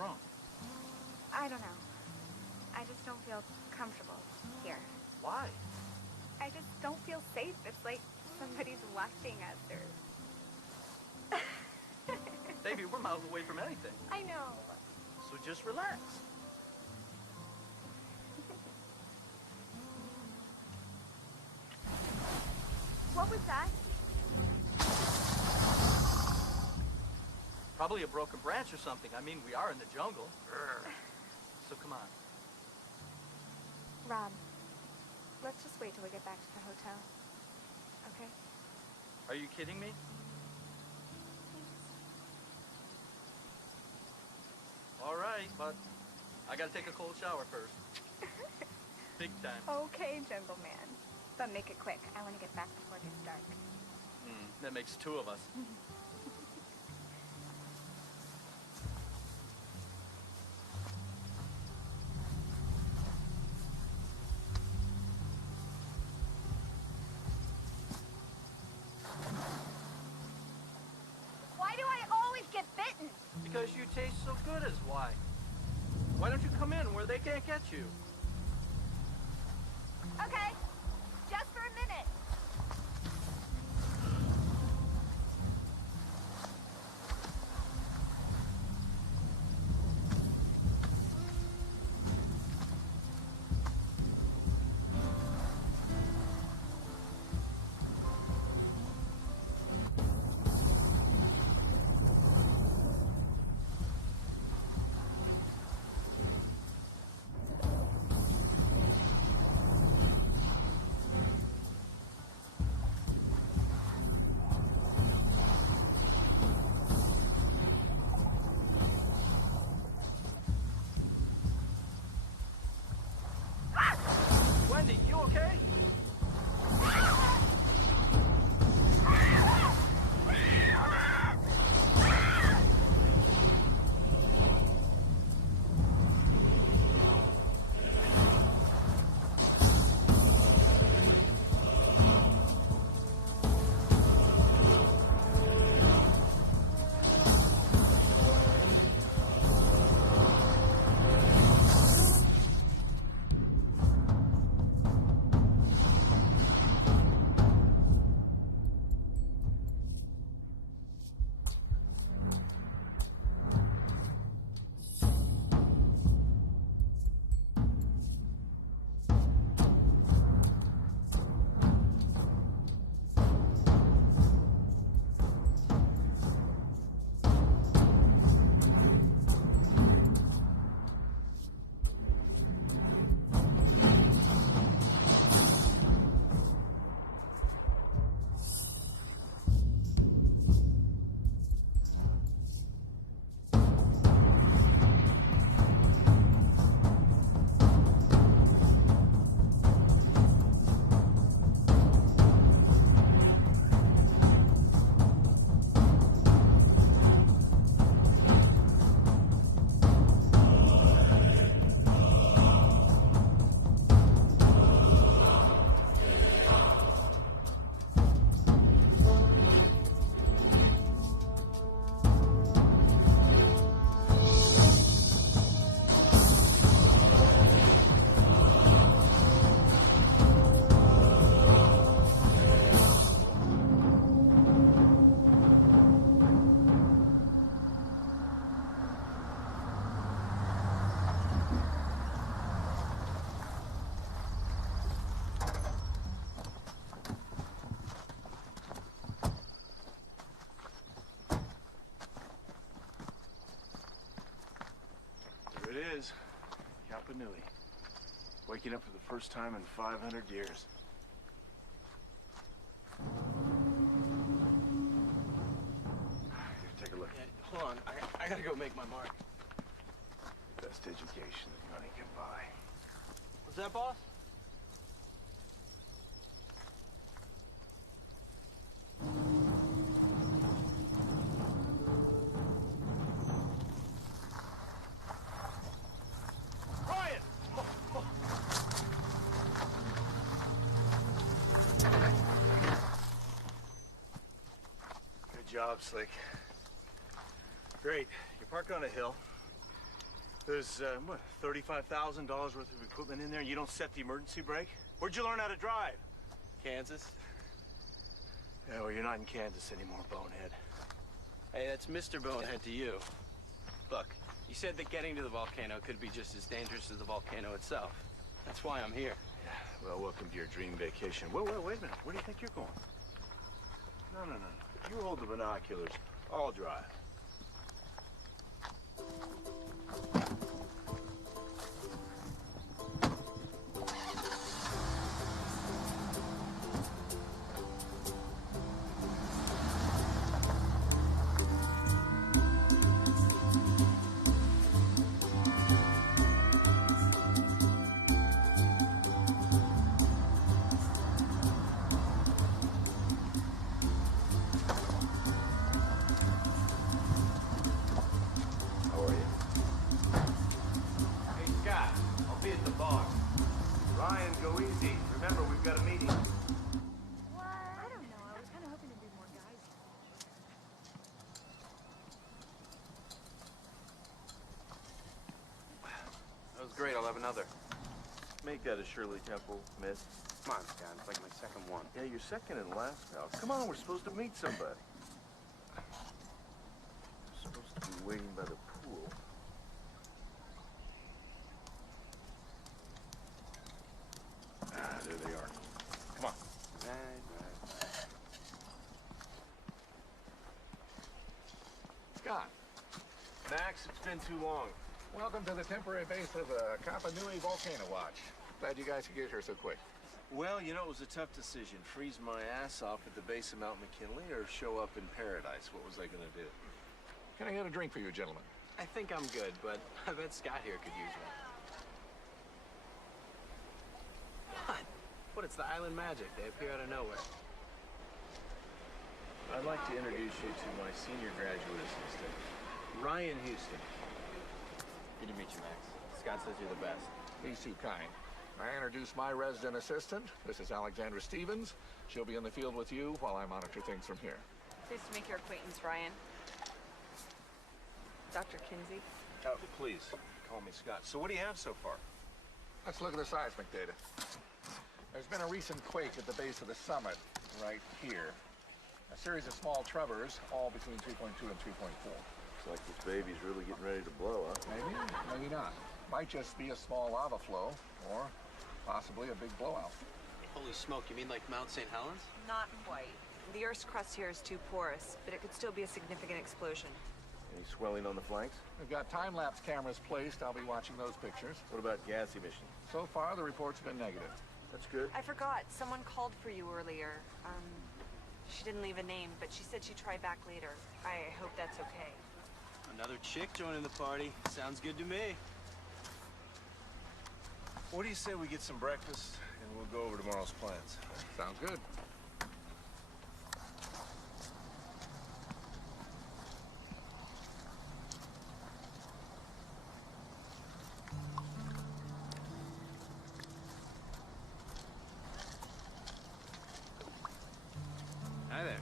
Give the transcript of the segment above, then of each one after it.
wrong? I don't know. I just don't feel comfortable here. Why? I just don't feel safe. It's like somebody's watching us or... Baby, we're miles away from anything. I know. So just relax. What was that? Probably a broken branch or something. I mean, we are in the jungle. So come on. Rob, let's just wait till we get back to the hotel. Okay? Are you kidding me? All right, but I gotta take a cold shower first. Big time. Okay, gentleman. But make it quick. I want to get back before it gets dark. That makes two of us. Why do I always get bitten? Because you taste so good is why. Why don't you come in where they can't get you? Okay, just for a minute. Wendy, you okay? Here it is, Kapanui. Waking up for the first time in 500 years. Here, take a look. Yeah, hold on, I gotta go make my mark. The best education that money can buy. What's that, boss? Quiet! Good job, Slick. Great. You park on a hill. There's, what, $35,000 worth of equipment in there, and you don't set the emergency brake? Where'd you learn how to drive? Kansas? Yeah, well, you're not in Kansas anymore, bonehead. Hey, that's Mr. Bonehead to you. Look, you said that getting to the volcano could be just as dangerous as the volcano itself. That's why I'm here. Yeah, well, welcome to your dream vacation. Wait a minute. Where do you think you're going? No. You hold the binoculars. I'll drive. Ryan, go easy. Remember, we've got a meeting. What? I don't know. I was kind of hoping to do more guys. That was great. I'll have another. Make that a Shirley Temple, miss. Come on, Scott. It's like my second one. Yeah, you're second and last now. Come on, we're supposed to meet somebody. We're supposed to be waiting by the pool. Ah, there they are. Come on. Right. Scott, Max, it's been too long. welcome to the temporary base of the Kappa Nui Volcano Watch. Glad you guys could get here so quick. Well, you know, it was a tough decision. Freeze my ass off at the base of Mount McKinley or show up in paradise. What was I going to do? Can I get a drink for you, gentlemen? I think I'm good, but I bet Scott here could use one. What? It's the island magic. They appear out of nowhere. I'd like to introduce you to my senior graduate assistant, Ryan Houston. Good to meet you, Max. Scott says you're the best. He's too kind. I introduce my resident assistant. This is Alexandra Stevens. She'll be in the field with you while I monitor things from here. Pleased to make your acquaintance, Ryan. Dr. Kinsey. Oh, please, call me Scott. So what do you have so far? Let's look at the seismic data. There's been a recent quake at the base of the summit, right here. A series of small tremors, all between 3.2 and 3.4. Looks like this baby's really getting ready to blow, huh? Maybe, maybe not. Might just be a small lava flow, or possibly a big blowout. Holy smoke, you mean like Mount St. Helens? Not quite. The Earth's crust here is too porous, but it could still be a significant explosion. Any swelling on the flanks? We've got time-lapse cameras placed. I'll be watching those pictures. What about gas emissions? So far, the report's been negative. That's good. I forgot. Someone called for you earlier. She didn't leave a name, but she said she'd try back later. I hope that's okay. Another chick joining the party. Sounds good to me. What do you say we get some breakfast and we'll go over tomorrow's plans? Sounds good. Hi there.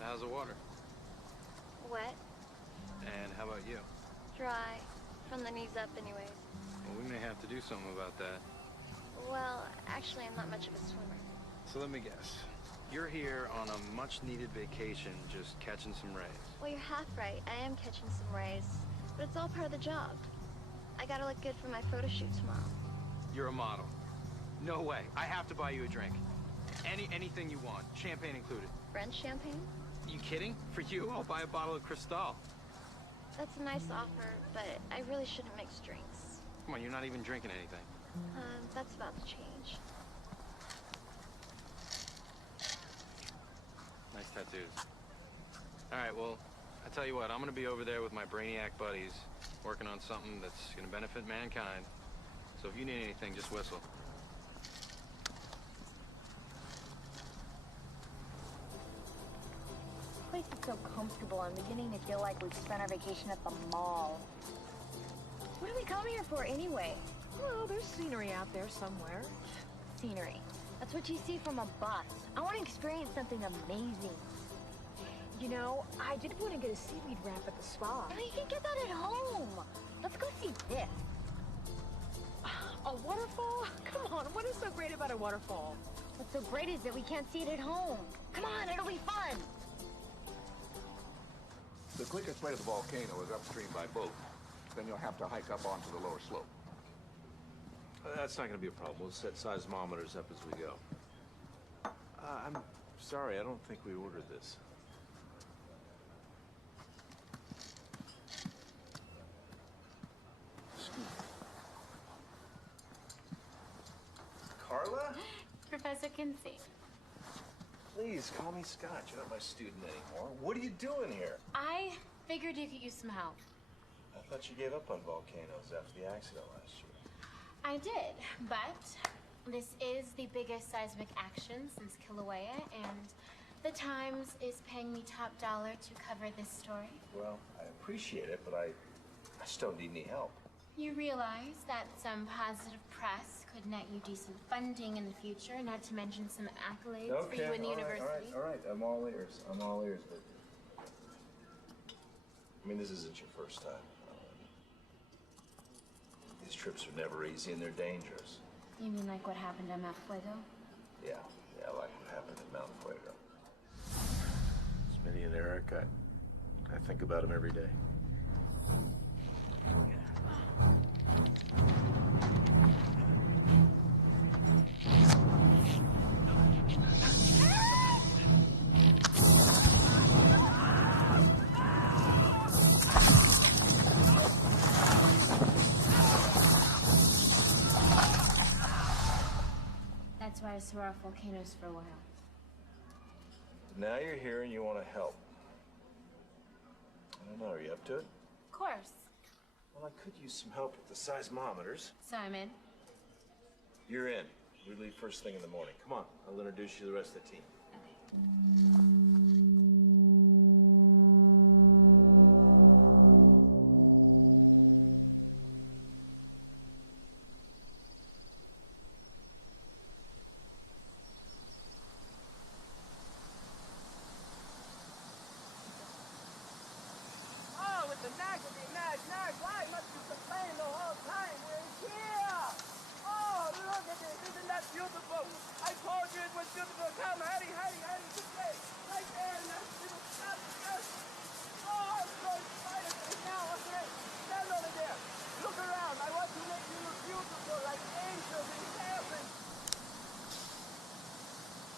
How's the water? Wet, And how about you? dry, from the knees up anyways. Well, we may have to do something about that. Well, actually, I'm not much of a swimmer. So let me guess. You're here on a much-needed vacation, just catching some rays. Well, you're half right. I am catching some rays, but it's all part of the job. I gotta look good for my photo shoot tomorrow. You're a model. No way. I have to buy you a drink. Anything you want. Champagne included. French champagne? You kidding? For you, I'll buy a bottle of Cristal. That's a nice offer, but I really shouldn't mix drinks. Come on, you're not even drinking anything. That's about to change. Nice tattoos. All right, well, I tell you what, I'm gonna be over there with my brainiac buddies, working on something that's gonna benefit mankind. So if you need anything, just whistle. This place is so comfortable. I'm beginning to feel like we've spent our vacation at the mall. What do we come here for anyway? Well, there's scenery out there somewhere. Scenery. That's what you see from a bus. I want to experience something amazing. You know, I did want to get a seaweed wrap at the spa. No, you can get that at home. Let's go see this. A waterfall? Come on, what is so great about a waterfall? What's so great is that we can't see it at home. Come on, it'll be fun. The quickest way to the volcano is upstream by boat. Then you'll have to hike up onto the lower slope. That's not going to be a problem. We'll set seismometers up as we go. I'm sorry, I don't think we ordered this. Carla? Professor Kinsey. Please, call me Scott. You're not my student anymore. What are you doing here? I figured you could use some help. I thought you gave up on volcanoes after the accident last year. I did, but this is the biggest seismic action since Kilauea, and the Times is paying me top dollar to cover this story. Well, I appreciate it, but I just don't need any help. You realize that some positive press could net you decent funding in the future, not to mention some accolades for you in the university. All right. I'm all ears. But I mean, this isn't your first time. These trips are never easy and they're dangerous. You mean like what happened at Mount Fuego? Yeah, like what happened at Mount Fuego. Smitty and Eric, I think about them every day. That's why I swore off volcanoes for a while. Now you're here and you want to help. I don't know, are you up to it? Of course. Well, I could use some help with the seismometers. So I'm in. You're in. We leave first thing in the morning. Come on, I'll introduce you to the rest of the team. Nag, why must you complain the whole time? We're here! Oh, look at this, isn't that beautiful? I told you it was beautiful. Come, hurry, this way. Right there, in that little spot. Yes. Oh, I'm so excited right now, okay? Stand over there. Look around. I want to make you look beautiful like angels in heaven.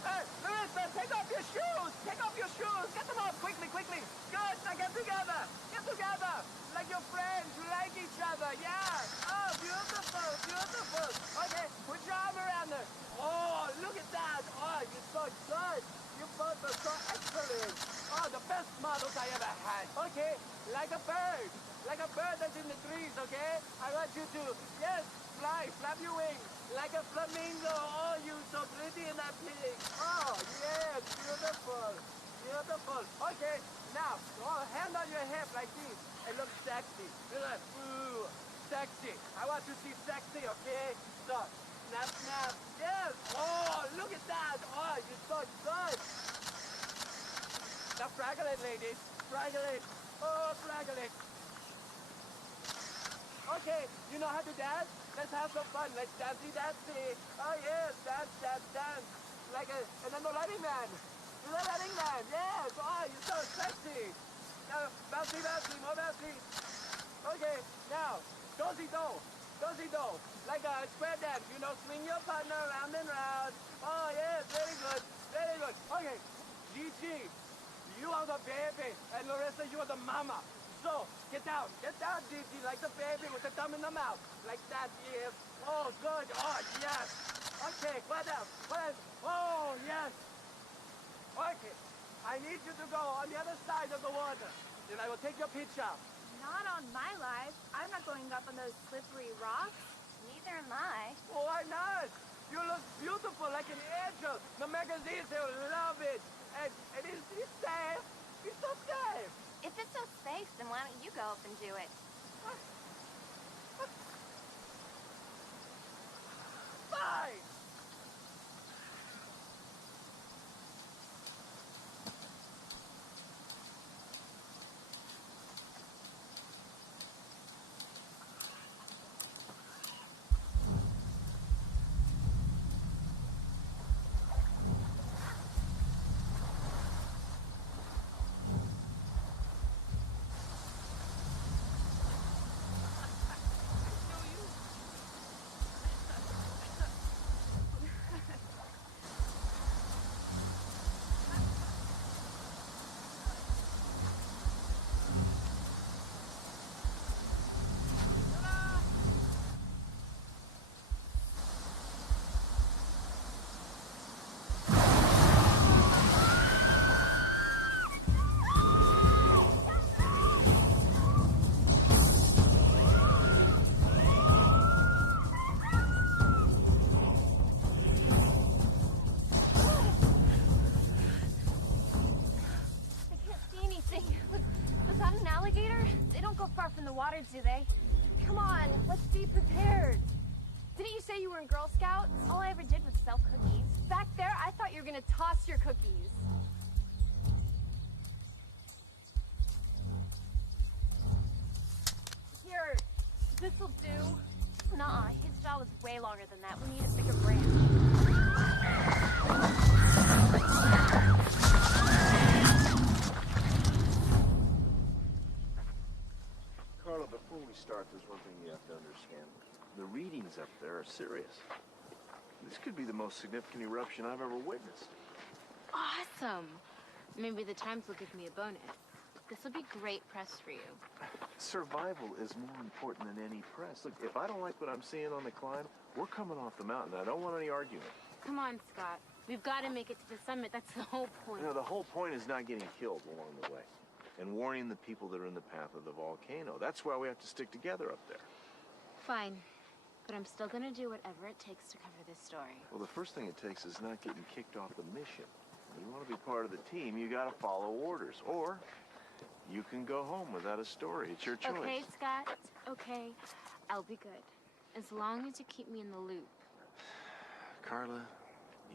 Hey, Larissa, take off your shoes! Take off your shoes! Get them off quickly! Good, now get together! Like your friends who like each other, yeah! Oh, beautiful! Okay, put your arm around her. Oh, look at that! Oh, you're so good! You both are so excellent! Oh, the best models I ever had! Okay, like a bird that's in the trees, okay? I want you to, yes, fly, flap your wings, like a flamingo. Oh, you're so pretty in that pig. Oh, yes, beautiful. Okay, now, hand on your hip like this. It looks sexy. Ooh, sexy. I want to see sexy, okay? So, snap. Yes. Oh, look at that. Oh, you're so good. Now, fraggle it, ladies. Fraggle it. Oh, fraggle it. Okay, you know how to dance? Let's have some fun. Let's dancey. Oh, yes, dance. Like an Running Man. Yes. Oh, you're so sexy. Now, bouncy, more bouncy. Okay, now, do-si-do. Like a square dance, you know, swing your partner round and round. Oh, yes, very good. Okay, Gigi, you are the baby, and Larissa, you are the mama. So, get down, Gigi, like the baby with the thumb in the mouth. Like that, yes. Oh, good. Oh, yes. Okay, what else? Oh, yes. Okay, I need you to go on the other side of the water. Then I will take your picture. Not on my life. I'm not going up on those slippery rocks. Neither am I. Oh, why not? You look beautiful like an angel. The magazines, they will love it. And it's safe. It's so safe. If it's so safe, then why don't you go up and do it? Fine. alligator? They don't go far from the water, do they? Come on, let's be prepared. Didn't you say you were in Girl Scouts? All I ever did was sell cookies. Back there, I thought you were gonna toss your cookies. Here, this'll do. Nuh-uh, his jaw was way longer than that. We need a bigger branch. Carla, before we start, there's one thing you have to understand. The readings up there are serious. This could be the most significant eruption I've ever witnessed. Awesome. Maybe the Times will give me a bonus. This will be great press for you. Survival is more important than any press. Look, if I don't like what I'm seeing on the climb, we're coming off the mountain. I don't want any argument. Come on, Scott. We've got to make it to the summit. That's the whole point. You know, the whole point is not getting killed along the way and warning the people that are in the path of the volcano. That's why we have to stick together up there. Fine. But I'm still going to do whatever it takes to cover this story. Well, the first thing it takes is not getting kicked off the mission. When you want to be part of the team, you got to follow orders. Or you can go home without a story. It's your choice. Okay, Scott. Okay. I'll be good. As long as you keep me in the loop. Carla,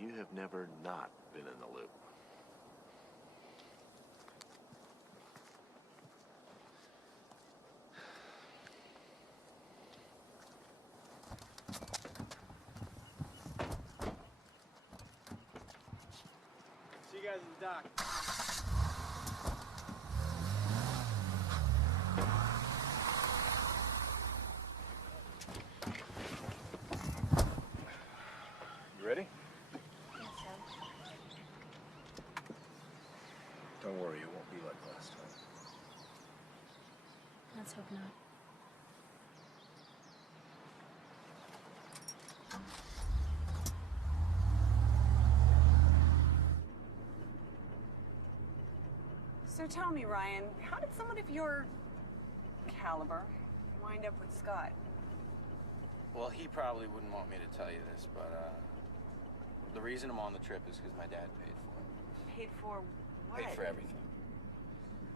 you have never not been in the loop. See you guys at the dock. You ready? I think so. Don't worry, it won't be like last time. Let's hope not. So tell me, Ryan, how did someone of your caliber wind up with Scott? Well, he probably wouldn't want me to tell you this, but the reason I'm on the trip is because my dad paid for it. Paid for what? Paid for everything.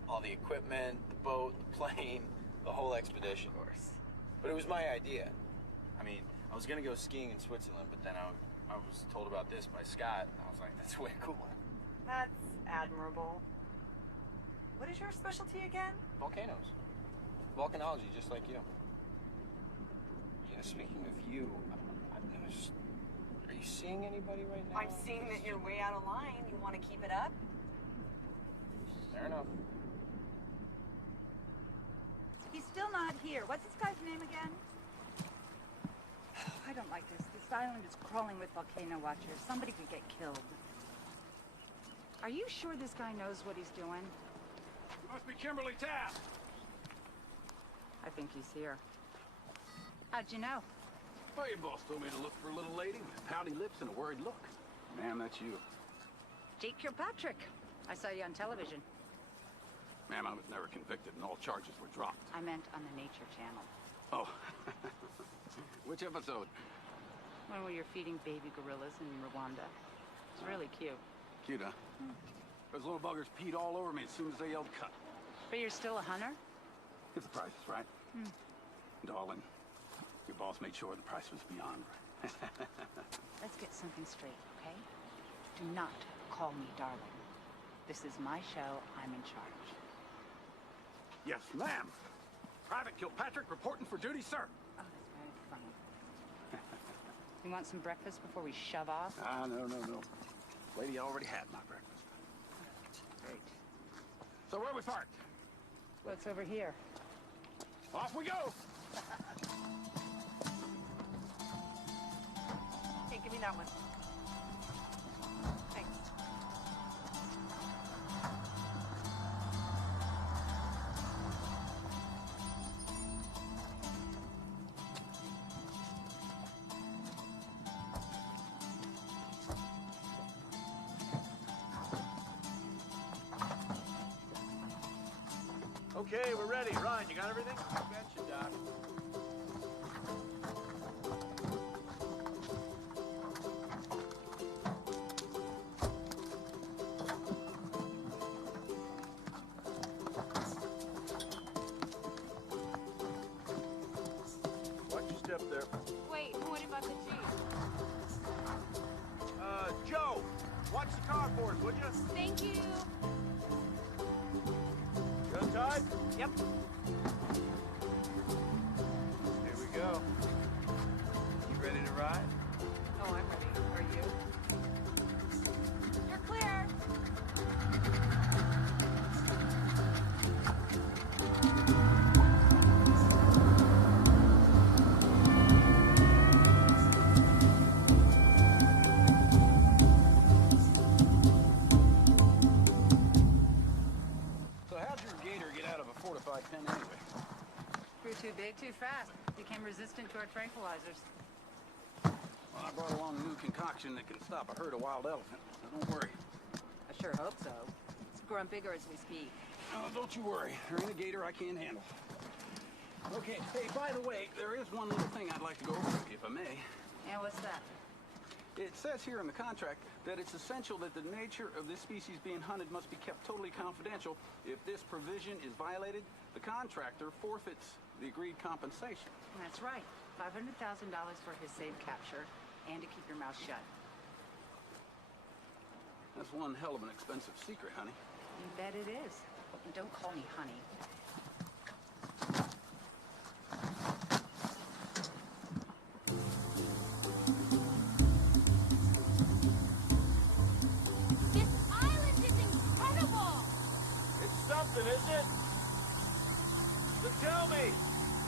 All the equipment, the boat, the plane, the whole expedition. Of course. But it was my idea. I mean, I was gonna go skiing in Switzerland, but then I was told about this by Scott, and I was like, that's way cooler. That's admirable. What is your specialty again? Volcanoes. Volcanology, just like you. You know, speaking of you, I've noticed, are you seeing anybody right now? I'm seeing that you're way out of line. You want to keep it up? Fair enough. He's still not here. What's this guy's name again? I don't like this. This island is crawling with volcano watchers. Somebody could get killed. Are you sure this guy knows what he's doing? Must be Kimberly Taft. I think he's here. How'd you know? Well, your boss told me to look for a little lady with pouty lips and a worried look. Ma'am, that's you. Jake Kirkpatrick. I saw you on television. Ma'am, I was never convicted and all charges were dropped. I meant on the Nature Channel. Oh. Which episode? When we were feeding baby gorillas in Rwanda. It's really cute. Cute, huh? Those little buggers peed all over me as soon as they yelled cut. But you're still a hunter? If the price is right. Darling, your boss made sure the price was beyond right. Let's get something straight, okay? Do not call me darling. This is my show. I'm in charge. Yes, ma'am. Private Kilpatrick reporting for duty, sir. Oh, that's very funny. You want some breakfast before we shove off? Ah, no. Lady already had my breakfast. Great. So where we parked? Well, it's over here. Off we go! Hey, give me that one. Thanks. Okay, we're ready. Ryan, you got everything? I bet you, Doc. Yep. Here we go. You ready to ride? Oh, I'm ready. Are you? You're clear. So how'd your gator get out of a fortified pen anyway? Grew too big too fast. Became resistant to our tranquilizers. Well, I brought along a new concoction that can stop a herd of wild elephants, so don't worry. I sure hope so. It's growing bigger as we speak. Oh, don't you worry. There ain't a gator I can't handle. Okay, hey, by the way, there is one little thing I'd like to go over, if I may. And what's that? It says here in the contract that it's essential that the nature of this species being hunted must be kept totally confidential. If this provision is violated, the contractor forfeits the agreed compensation. That's right. $500,000 for his safe capture and to keep your mouth shut. That's one hell of an expensive secret, honey. You bet it is. And don't call me honey. This island is incredible. It's something, isn't it? So tell me,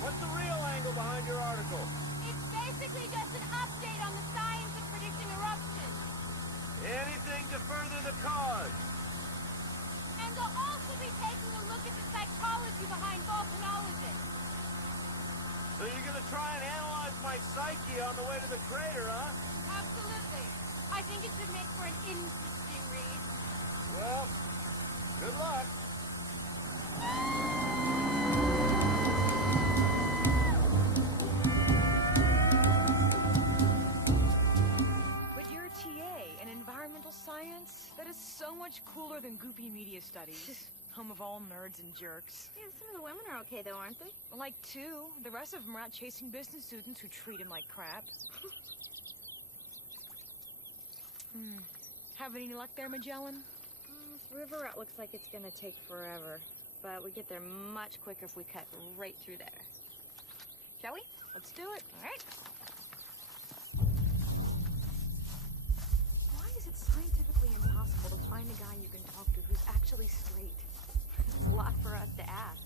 what's the real angle behind your article? It's basically just an update on the science of predicting eruptions. Anything to further the cause. And they'll also be taking a look at the psychology behind volcanologists. So you're gonna try and analyze my psyche on the way to the crater, huh? Absolutely. I think it should make for an interesting read. Well, good luck. But you're a TA in environmental science? That is so much cooler than goopy media studies. Home of all nerds and jerks. Yeah, some of the women are okay though, aren't they? Like two. The rest of them are out chasing business students who treat him like crap. Having any luck there, Magellan? This river route looks like it's gonna take forever, but we get there much quicker if we cut right through there. Shall we? Let's do it. All right. Why is it scientifically impossible to find a guy you can talk to who's actually straight? It's a lot for us to ask.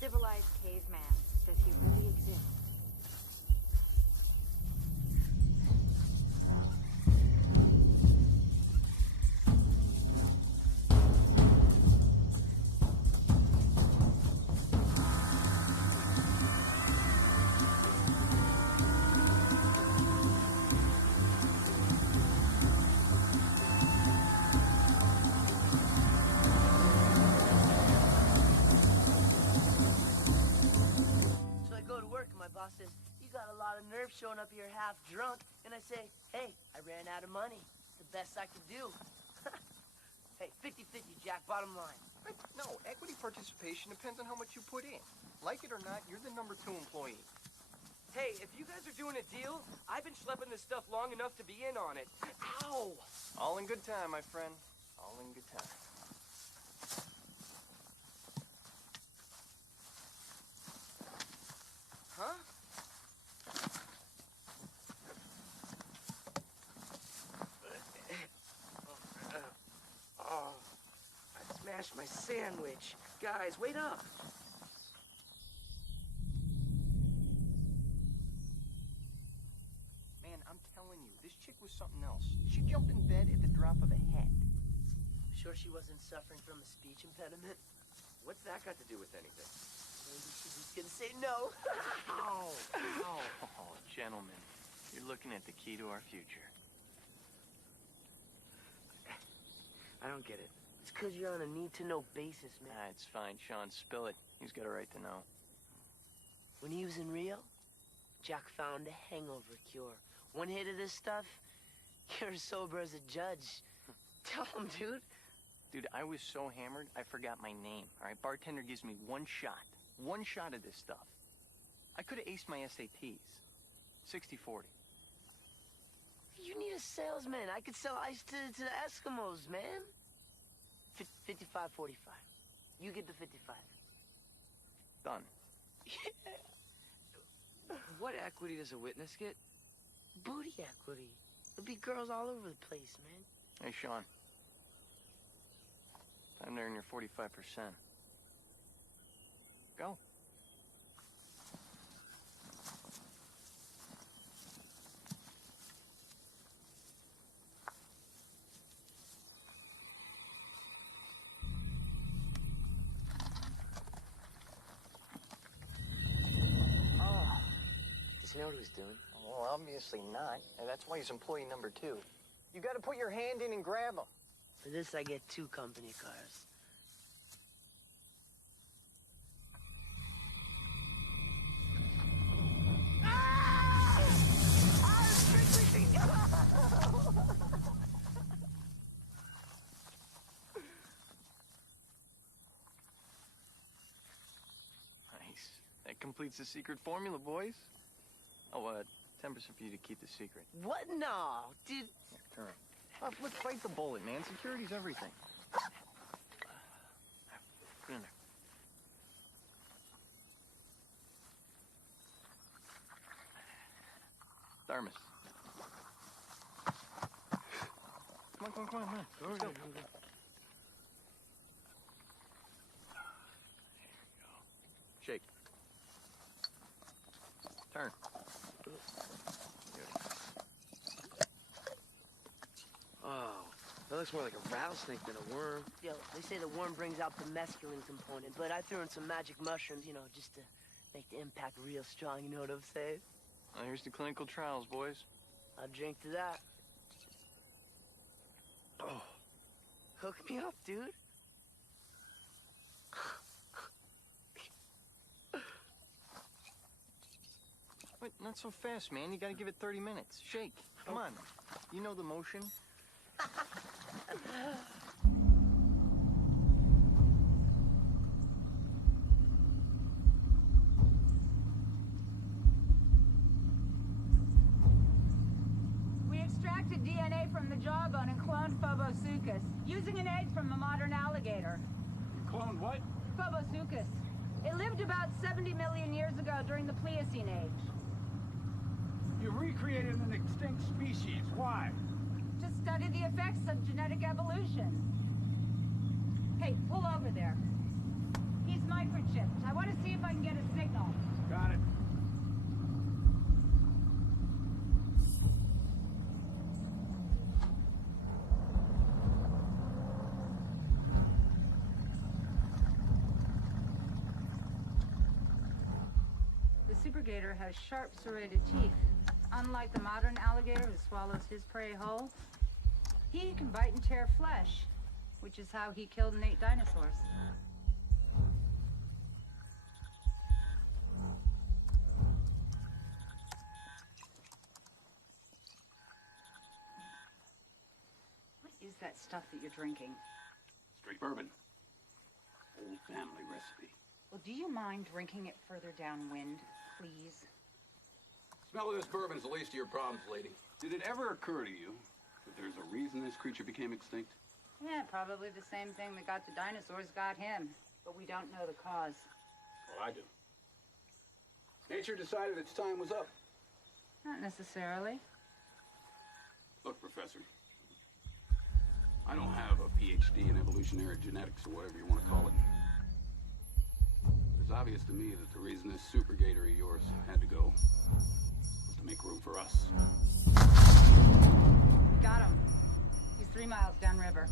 Civilized caveman. Does he really exist? So I go to work and my boss says, "You got a lot of nerve showing up here half drunk." And I say, "Hey, I ran out of money. It's the best I could do." Hey, 50-50, Jack, bottom line. No, equity participation depends on how much you put in. Like it or not, you're the #2 employee. Hey, if you guys are doing a deal, I've been schlepping this stuff long enough to be in on it. Ow! All in good time, my friend. All in good time. Huh? Oh, I smashed my sandwich. Guys, wait up. Man, I'm telling you, this chick was something else. She jumped in bed at the drop of a hat. Sure she wasn't suffering from a speech impediment? What's that got to do with anything? Maybe she's just gonna say no. Oh, gentlemen, you're looking at the key to our future. I don't get it. It's because you're on a need-to-know basis, man. Ah, it's fine, Sean. Spill it. He's got a right to know. When he was in Rio, Jack found a hangover cure. One hit of this stuff, you're as sober as a judge. Tell him, dude. Dude, I was so hammered, I forgot my name, all right? Bartender gives me one shot of this stuff. I could have aced my SATs. 60-40. You need a salesman. I could sell ice to the Eskimos, man. 55-45. You get the 55. done. What equity does a witness get? Booty equity. There'll be girls all over the place, man. Hey, Sean. Time to earn your 45%. Go. Does he know what he's doing? Well, obviously not. And that's why he's employee number 2. You gotta put your hand in and grab him. For this, I get 2 company cars. Nice. That completes the secret formula, boys. Oh, 10% for you to keep the secret. What? No, dude. Yeah, turn. Let's bite the bullet, man. Security's everything. Put it in there. Thermos. Come on, man. Let's go. There you go. Shake. Turn. Oh, that looks more like a rattlesnake than a worm. Yo, they say the worm brings out the masculine component, but I threw in some magic mushrooms, you know, just to make the impact real strong, you know what I'm saying? Well, here's the clinical trials, boys. I'll drink to that. Oh, Hook me up, dude. Wait, not so fast, man. You gotta give it 30 minutes. Shake. Come on. You know the motion. We extracted DNA from the jawbone and cloned Phobosukis, using an egg from a modern alligator. You cloned what? Phobosukis. It lived about 70 million years ago during the Pliocene age. You recreated an extinct species. Why? To study the effects of genetic evolution. Hey, pull over there. He's microchipped. I want to see if I can get a signal. Got it. The supergator has sharp, serrated teeth. Unlike the modern alligator who swallows his prey whole, he can bite and tear flesh, which is how he killed and ate dinosaurs. What is that stuff that you're drinking? Straight bourbon. Old family recipe. Well, do you mind drinking it further downwind, please? Smell of this bourbon's the least of your problems, lady. Did it ever occur to you that there's a reason this creature became extinct? Yeah, probably the same thing that got the dinosaurs got him. But we don't know the cause. Well, I do. Nature decided its time was up. Not necessarily. Look, Professor. I don't have a PhD in evolutionary genetics or whatever you want to call it. It's obvious to me that the reason this supergator of yours had to go was to make room for us. We got him. He's 3 miles downriver.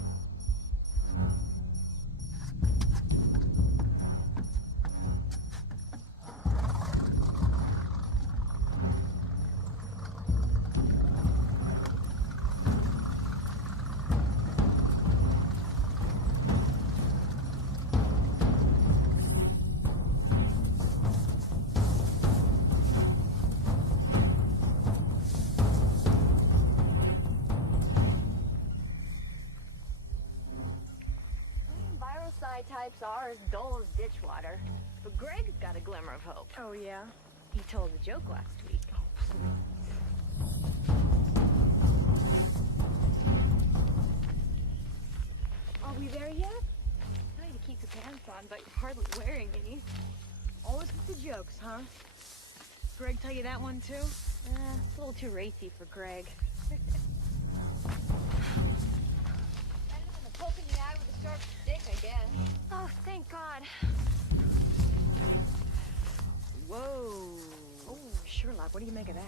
Types are as dull as ditch water. But Greg's got a glimmer of hope. Oh, yeah? He told a joke last week. Are we there yet? I tell you to keep the pants on, but you're hardly wearing any. Only jokes, huh? Greg tell you that one too? It's a little too racy for Greg. Better than the poke in the eye with a sharp stick, I guess. Oh, thank God. Whoa. Oh, Sherlock, what do you make of that?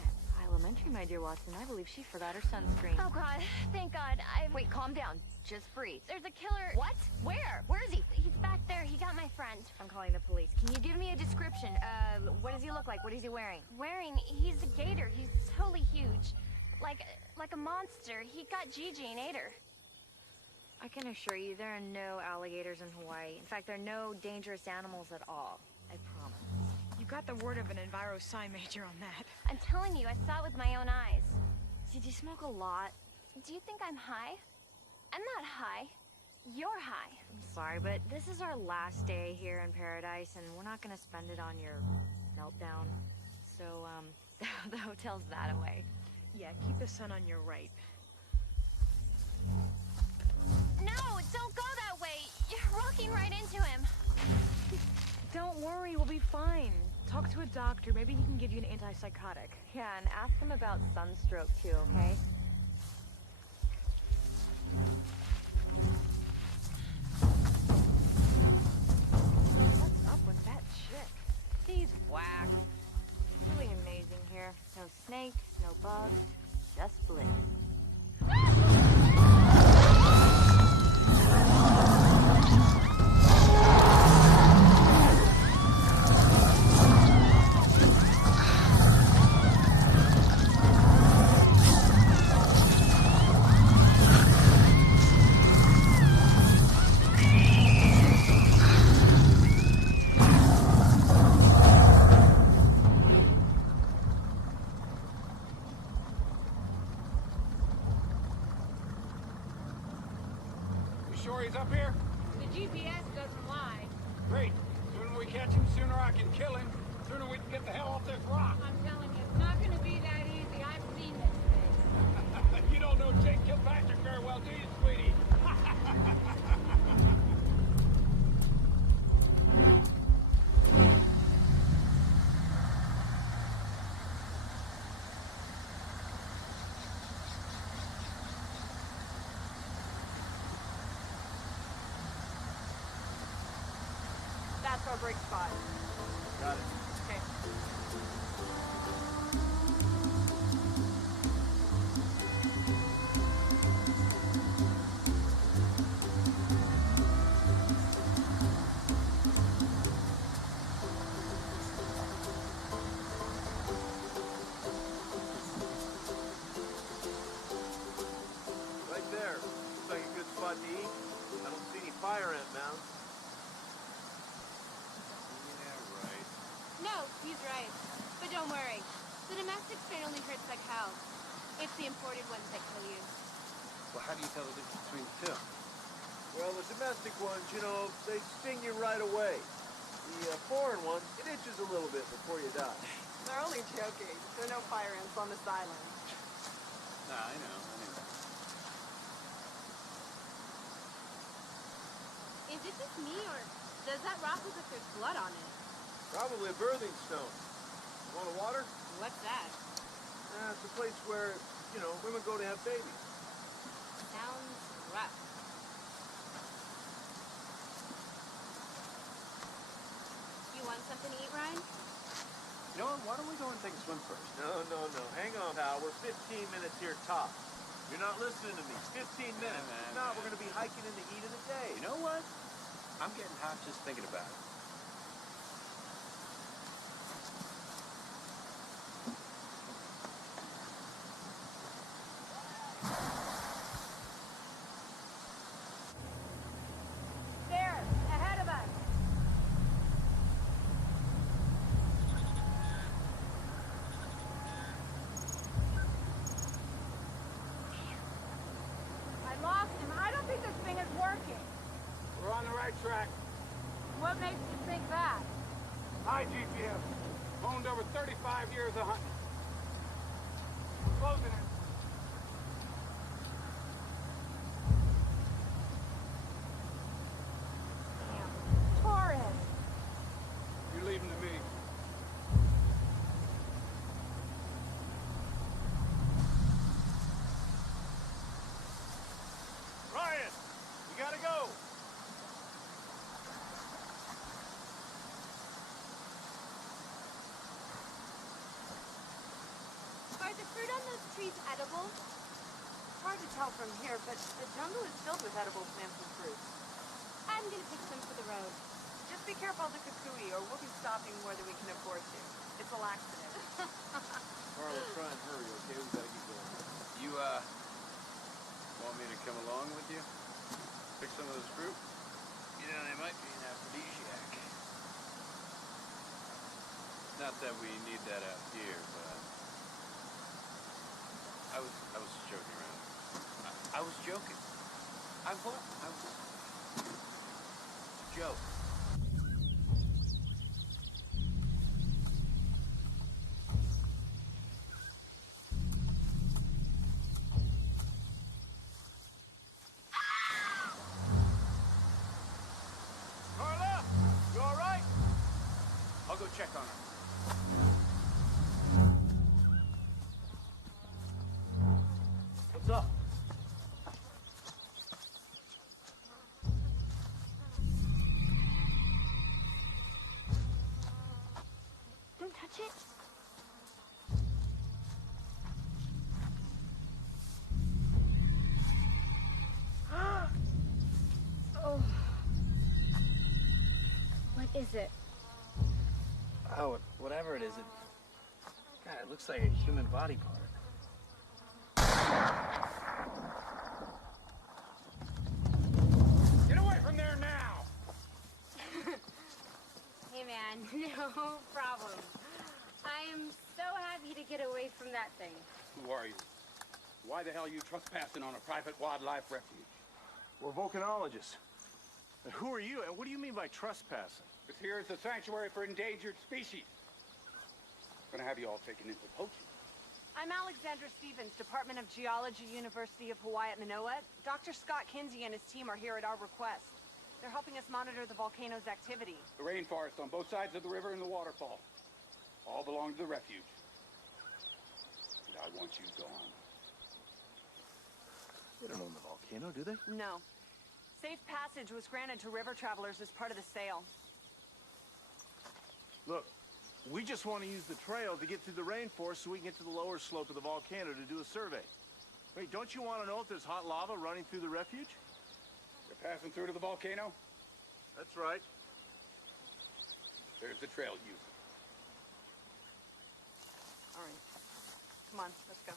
Elementary, my dear Watson. I believe she forgot her sunscreen. Oh, God. Thank God. Wait, calm down. Just breathe. There's a killer. What? Where? Where is he? He's back there. He got my friend. I'm calling the police. Can you give me a description? What does he look like? What is he wearing? He's a gator. He's totally huge. Like a monster. He got Gigi and ate her. I can assure you there are no alligators in Hawaii. In fact, there are no dangerous animals at all. I promise. You got the word of an enviro-sci major on that. I'm telling you, I saw it with my own eyes. Did you smoke a lot? Do you think I'm high? I'm not high. You're high. I'm sorry, but this is our last day here in paradise, and we're not gonna spend it on your meltdown. So, the hotel's that away. Yeah, keep the sun on your right. No, don't go that way. You're walking right into him. Don't worry, we'll be fine. Talk to a doctor. Maybe he can give you an antipsychotic. Yeah, and ask him about sunstroke, too, okay? What's up with that chick? She's whack. It's really amazing here. No snakes, no bugs, just bliss. Sure he's up here? The GPS doesn't lie. Great. Sooner we catch him, sooner I can kill him. Sooner we can get the hell off this rock. I'm telling you, it's not gonna be that easy. I've seen this thing. You don't know Jake Kilpatrick very well, do you, sweetie? That's our break spot. Got it. Okay. Right there. Looks like a good spot to eat. I don't see any fire ant mounds. No, he's right. But don't worry. The domestic strain only hurts like hell. It's the imported ones that kill you. Well, how do you tell the difference between the two? Well, the domestic ones, you know, they sting you right away. The foreign ones, it itches a little bit before you die. They're only joking. There are no fire ants on this island. Nah, I know. Is it just me, or does that rock look like there's blood on it? Probably a birthing stone. You want a water? What's that? It's a place where, you know, women go to have babies. Sounds rough. You want something to eat, Ryan? You know what? Why don't we go and take a swim first? No. Hang on, pal. We're 15 minutes here tops. You're not listening to me. 15 minutes. If not, we're going to be hiking in the heat of the day. You know what? I'm getting hot just thinking about it. There, ahead of us. I lost him. I don't think this thing is working. We're on the right track. What makes you think that? High GPS. Owned over 35 years of hunting. Closing it. Torres. You're leaving to me. Are the fruit on those trees edible? It's hard to tell from here, but the jungle is filled with edible plants and fruits. I'm gonna pick some for the road. Just be careful of the kukui, or we'll be stopping more than we can afford to. It's a laxative. Carla, try and hurry, okay? We gotta get going. You, want me to come along with you? Pick some of this fruit? You know, they might be an aphrodisiac. Not that we need that out here, but... I was joking around. I was joking. I was. Joke. Carla, you all right? I'll go check on her. What's up? Don't touch it. Oh. What is it? Oh, whatever it is, God, it looks like a human body part. Get away from there now! Hey man, no problem. I am so happy to get away from that thing. Who are you? Why the hell are you trespassing on a private wildlife refuge? We're volcanologists. And who are you, and what do you mean by trespassing? This here is a sanctuary for endangered species. Gonna have you all taken into poaching. I'm Alexandra Stevens, Department of Geology, University of Hawaii at Manoa. Dr. Scott Kinsey and his team are here at our request. They're helping us monitor the volcano's activity. The rainforest on both sides of the river and the waterfall all belong to the refuge. And I want you gone. They don't own the volcano, do they? No. Safe passage was granted to river travelers as part of the sale. Look, we just want to use the trail to get through the rainforest so we can get to the lower slope of the volcano to do a survey. Wait, don't you want to know if there's hot lava running through the refuge? You're passing through to the volcano? That's right. There's the trail you. All right. Come on, let's go.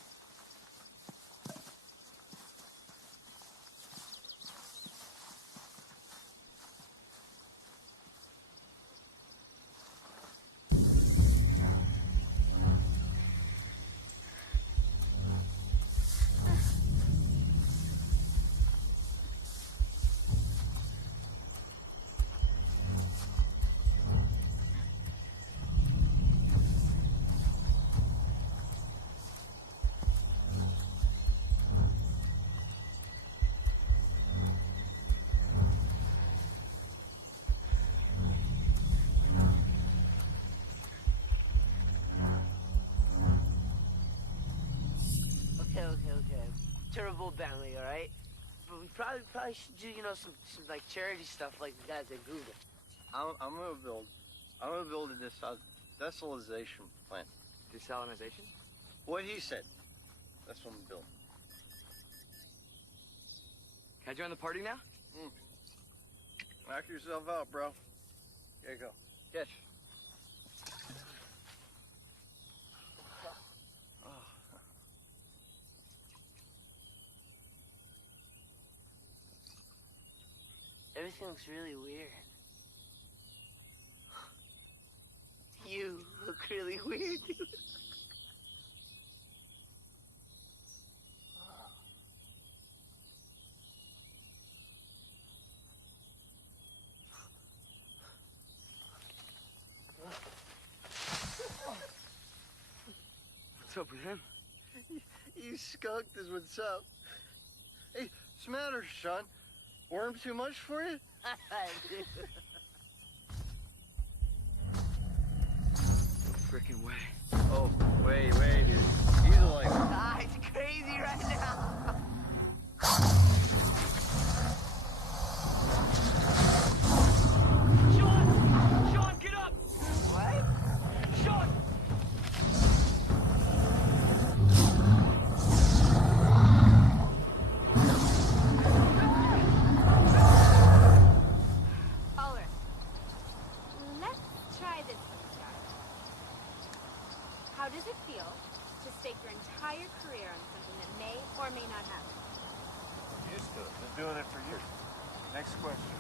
Okay. Terrible family, all right? But we probably should do, some like charity stuff like the guys at Google. I'm gonna build a desalinization plant. Desalinization? What he said. That's what I'm building. Can I join the party now? Knock yourself out, bro. Here you go. Catch. Everything looks really weird. You look really weird, dude. What's up with him? You skunked is what's up. Hey, what's the matter, son? Worm too much for you? No frickin' way. Oh, wait, dude. He's like... Ah, it's crazy right now. Sean, get up! What? Sean! How does it feel to stake your entire career on something that may or may not happen? Used to it. Been doing it for years. Next question.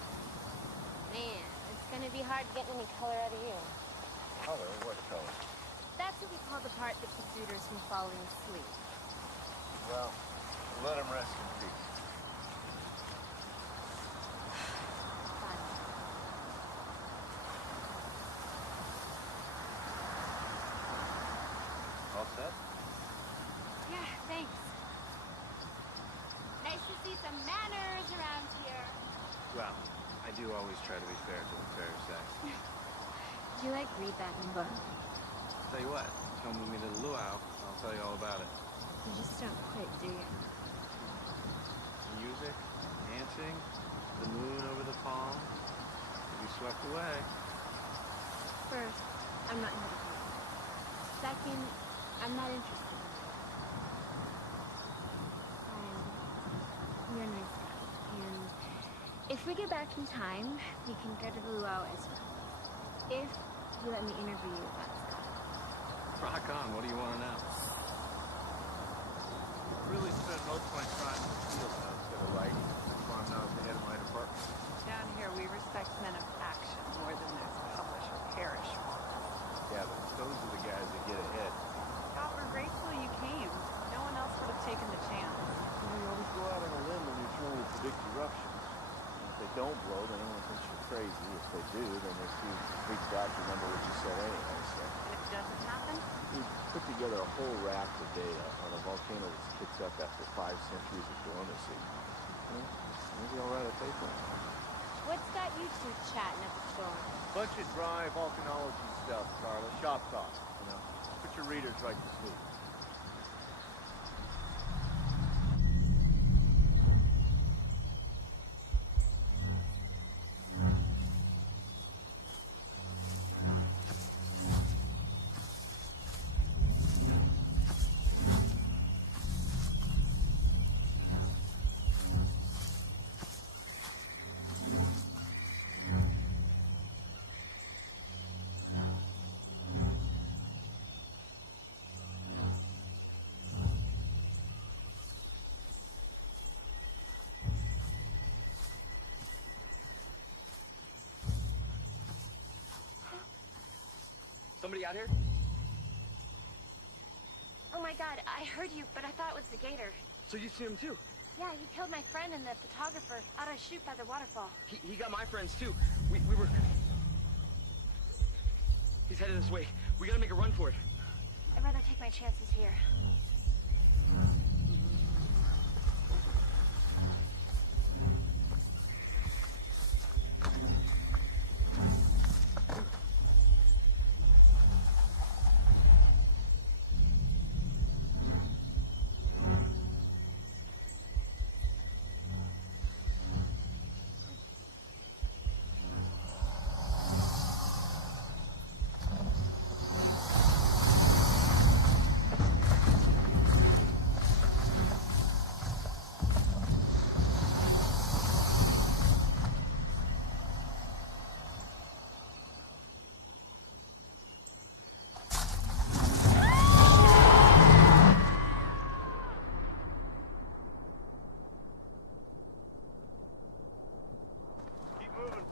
Man, it's gonna be hard getting any color out of you. Color? What color? That's what we call the part that keeps readers from falling asleep. Well, let him rest in peace. All set? Yeah, thanks. Nice to see some manners around here. Well, I do always try to be fair to the fair sex. You read that in a book. Tell you what, come with me to the luau, I'll tell you all about it. You just don't quit, do you? Music, dancing, the moon over the palm, you'll be swept away. First, I'm not here to play. Second, I'm not interested in you. You're a nice guy. And if we get back in time, we can go to the luau as well. If you let me interview you about Scott. Rock on, what do you want to know? Really spent most of my time in the field now instead of writing. That's why I'm now at the head of my department. Down here, we respect men of action more than those publish or perish ones. Yeah, but those are the guys that get ahead. Scott, we're grateful you came. No one else would have taken the chance. You always go out on a limb when you're trying to predict eruptions. If they don't blow, then everyone thinks you're crazy. If they do, then they freak out to remember what you said anyway. So. And if it doesn't happen? We put together a whole raft of data on a volcano that spits up after 5 centuries of dormancy. Maybe I'll write a paper. What's got you two chatting at the store? Bunch of dry volcanology stuff, Carla. Shop talk, you know. Put your readers right to sleep. Somebody out here? Oh my god, I heard you, but I thought it was the gator. So you see him too? Yeah, he killed my friend and the photographer out of shoot by the waterfall. He got my friends too. We were... He's headed this way. We gotta make a run for it. I'd rather take my chances here.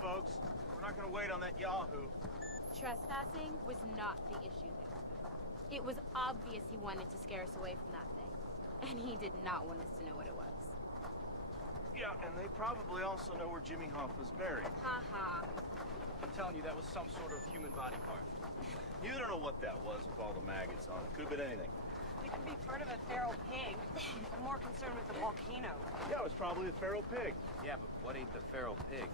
Folks, we're not gonna wait on that yahoo. Trespassing was not the issue there. It was obvious he wanted to scare us away from that thing. And he did not want us to know what it was. Yeah, and they probably also know where Jimmy Hoffa's buried. Ha-ha. I'm telling you, that was some sort of human body part. You don't know what that was with all the maggots on it. Could have been anything. It could be part of a feral pig. I'm more concerned with the volcano. Yeah, it was probably a feral pig. Yeah, but what ate the feral pig?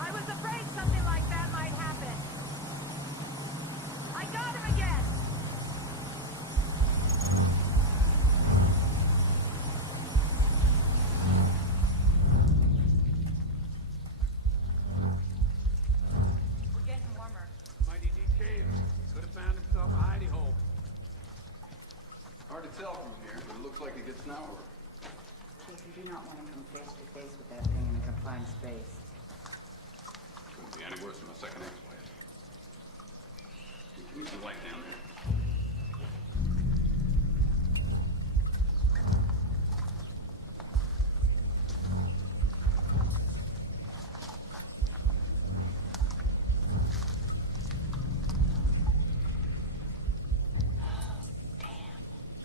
I was afraid something like that might happen. I tickets now, or? Chief, you do not want to come face to face with that thing in a confined space. Couldn't be any worse than a second X-Blade. Give me some light down there.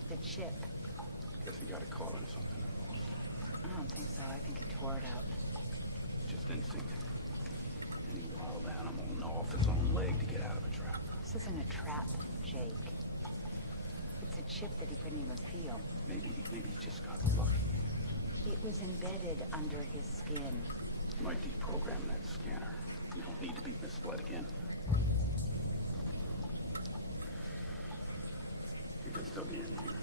The chip. Guess he got a call on something and lost it. I don't think so. I think he tore it out. It's just instinct. Any wild animal will gnaw off its own leg to get out of a trap. This isn't a trap, Jake. It's a chip that he couldn't even feel. Maybe he just got lucky. It was embedded under his skin. Might deprogram that scanner. You don't need to be misled again. He could still be in here.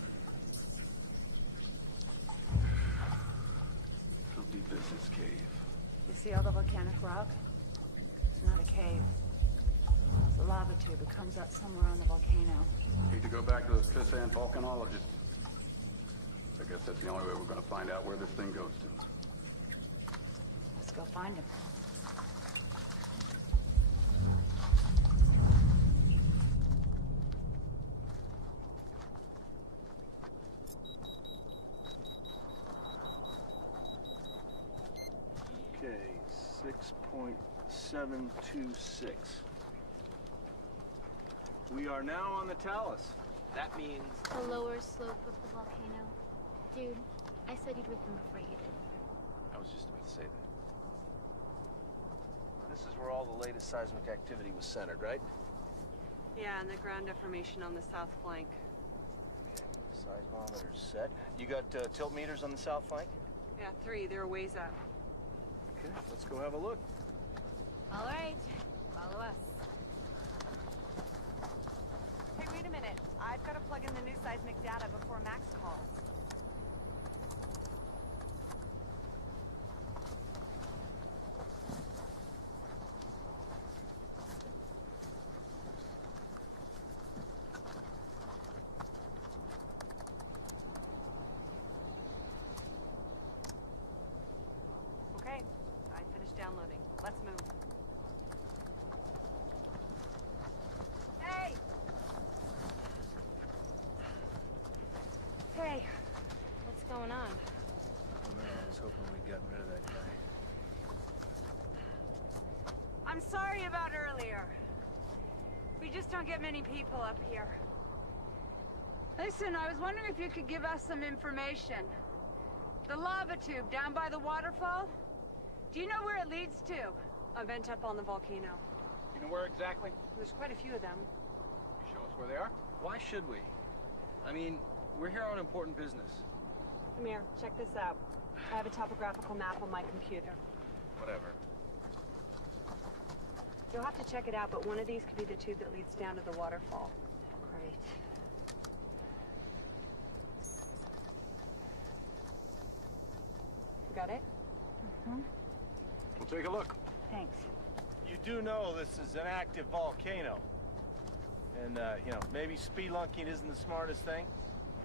How deep is this cave? You see all the volcanic rock? It's not a cave. It's a lava tube. It comes out somewhere on the volcano. Hate to go back to those pissant volcanologists. I guess that's the only way we're going to find out where this thing goes to. Let's go find him. Okay, 6.726. We are now on the talus. That means... The lower slope of the volcano. Dude, I studied with them before you did. I was just about to say that. This is where all the latest seismic activity was centered, right? Yeah, and the ground deformation on the south flank. Okay, seismometer's set. You got tilt meters on the south flank? Yeah, 3. They're ways up. Okay, let's go have a look. All right, follow us. Hey, wait a minute. I've got to plug in the new seismic data before Max calls. Okay, I finished downloading. Let's move. Hey! Hey, what's going on? Oh man, I was hoping we'd gotten rid of that guy. I'm sorry about earlier. We just don't get many people up here. Listen, I was wondering if you could give us some information. The lava tube down by the waterfall? Do you know where it leads to? A vent up on the volcano. You know where exactly? There's quite a few of them. Show us where they are. Why should we? I mean, we're here on important business. Come here, check this out. I have a topographical map on my computer. Whatever. You'll have to check it out, but one of these could be the tube that leads down to the waterfall. Great. You got it? Mm-hmm. We'll take a look. Thanks. You do know this is an active volcano. And, you know, maybe spelunking isn't the smartest thing.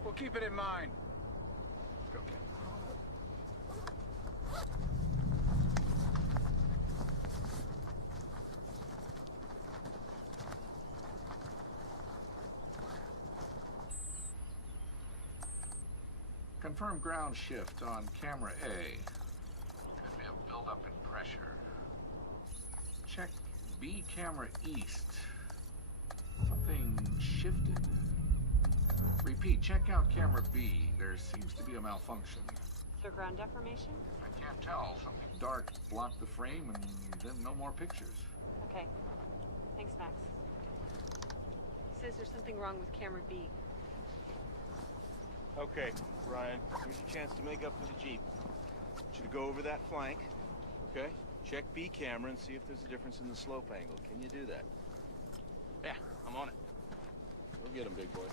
We'll keep it in mind. Let's go, Ken. Confirm ground shift on camera A. Could be a buildup in pressure. Check B camera east. Something shifted. Repeat, check out camera B. There seems to be a malfunction. Is there ground deformation? I can't tell. Something dark blocked the frame and then no more pictures. Okay. Thanks, Max. Says there's something wrong with camera B. Okay, Ryan, here's your chance to make up for the Jeep. I want you to go over that flank, okay? Check B camera and see if there's a difference in the slope angle. Can you do that? Yeah, I'm on it. Go get him, big boy.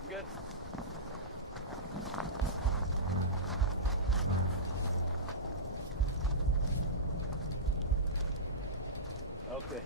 I'm good. Okay.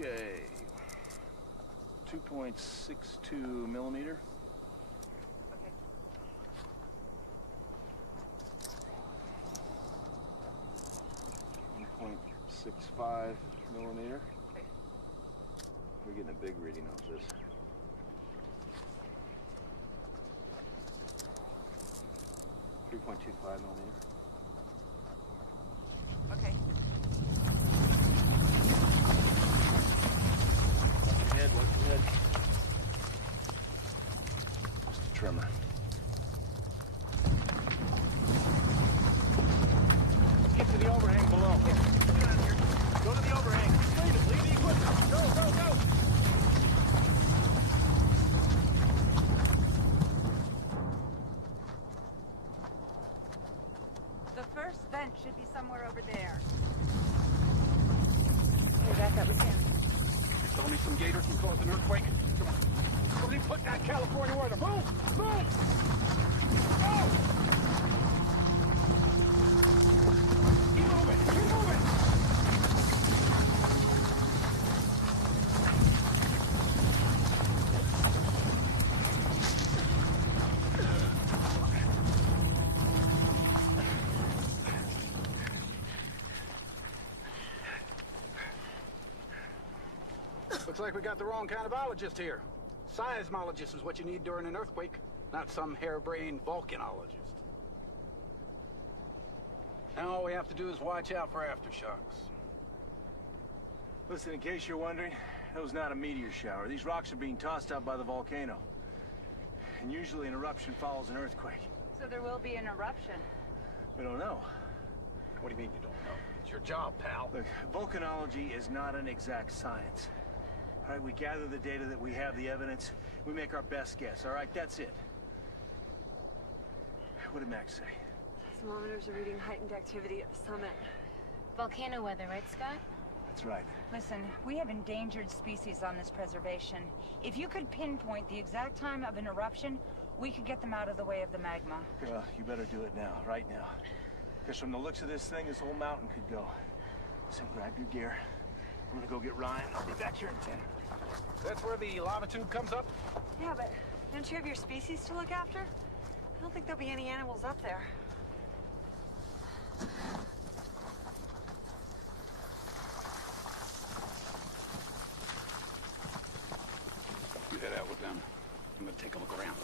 Okay. 2.62 millimeter. Okay. 1.65 millimeter. Okay. We're getting a big reading off this. 3.25 millimeter. Okay. Watch your head. Just a tremor. Let's get to the overhang below. Here, get out of here. Go to the overhang. Leave it. Leave the equipment. Go, go, go. The first vent should be somewhere over there. Hey, that was him. You told me some gators can cause an earthquake. Come on. What did he put that California weather? Move! Move! Go! Keep moving! Keep moving! Looks like we got the wrong kind of ologist here. Seismologist is what you need during an earthquake, not some harebrained volcanologist. Now all we have to do is watch out for aftershocks. Listen, in case you're wondering, that was not a meteor shower. These rocks are being tossed out by the volcano. And usually an eruption follows an earthquake. So there will be an eruption. We don't know. What do you mean you don't know? It's your job, pal. Look, volcanology is not an exact science. All right, we gather the data that we have, the evidence. We make our best guess, all right? That's it. What did Max say? Seismometers are reading heightened activity at the summit. Volcano weather, right, Scott? That's right. Listen, we have endangered species on this preservation. If you could pinpoint the exact time of an eruption, we could get them out of the way of the magma. Well, you better do it now, right now. Because from the looks of this thing, this whole mountain could go. So grab your gear. I'm gonna go get Ryan. I'll be back here in 10. That's where the lava tube comes up? Yeah, but don't you have your species to look after? I don't think there'll be any animals up there. You head out with them. I'm gonna take a look around.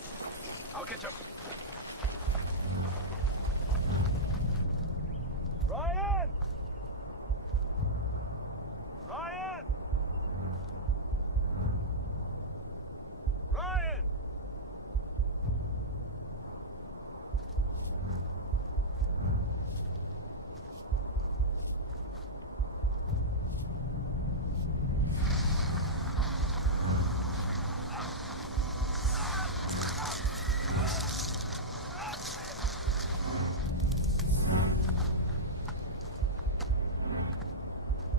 I'll catch up. Ryan! Ryan! Ryan!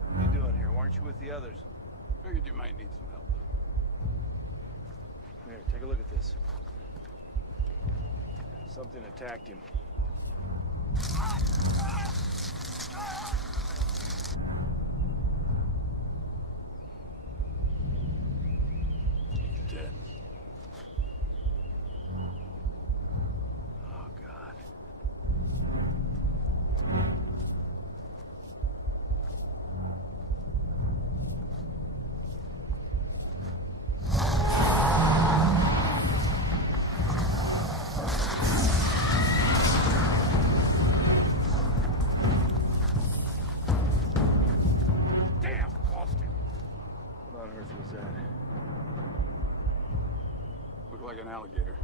What are you doing here? Weren't you with the others? Figured you might need some help. Here, take a look at this. Something attacked him. Dead. Oh, God. Damn, lost him. What on earth was that? Looked like an alligator.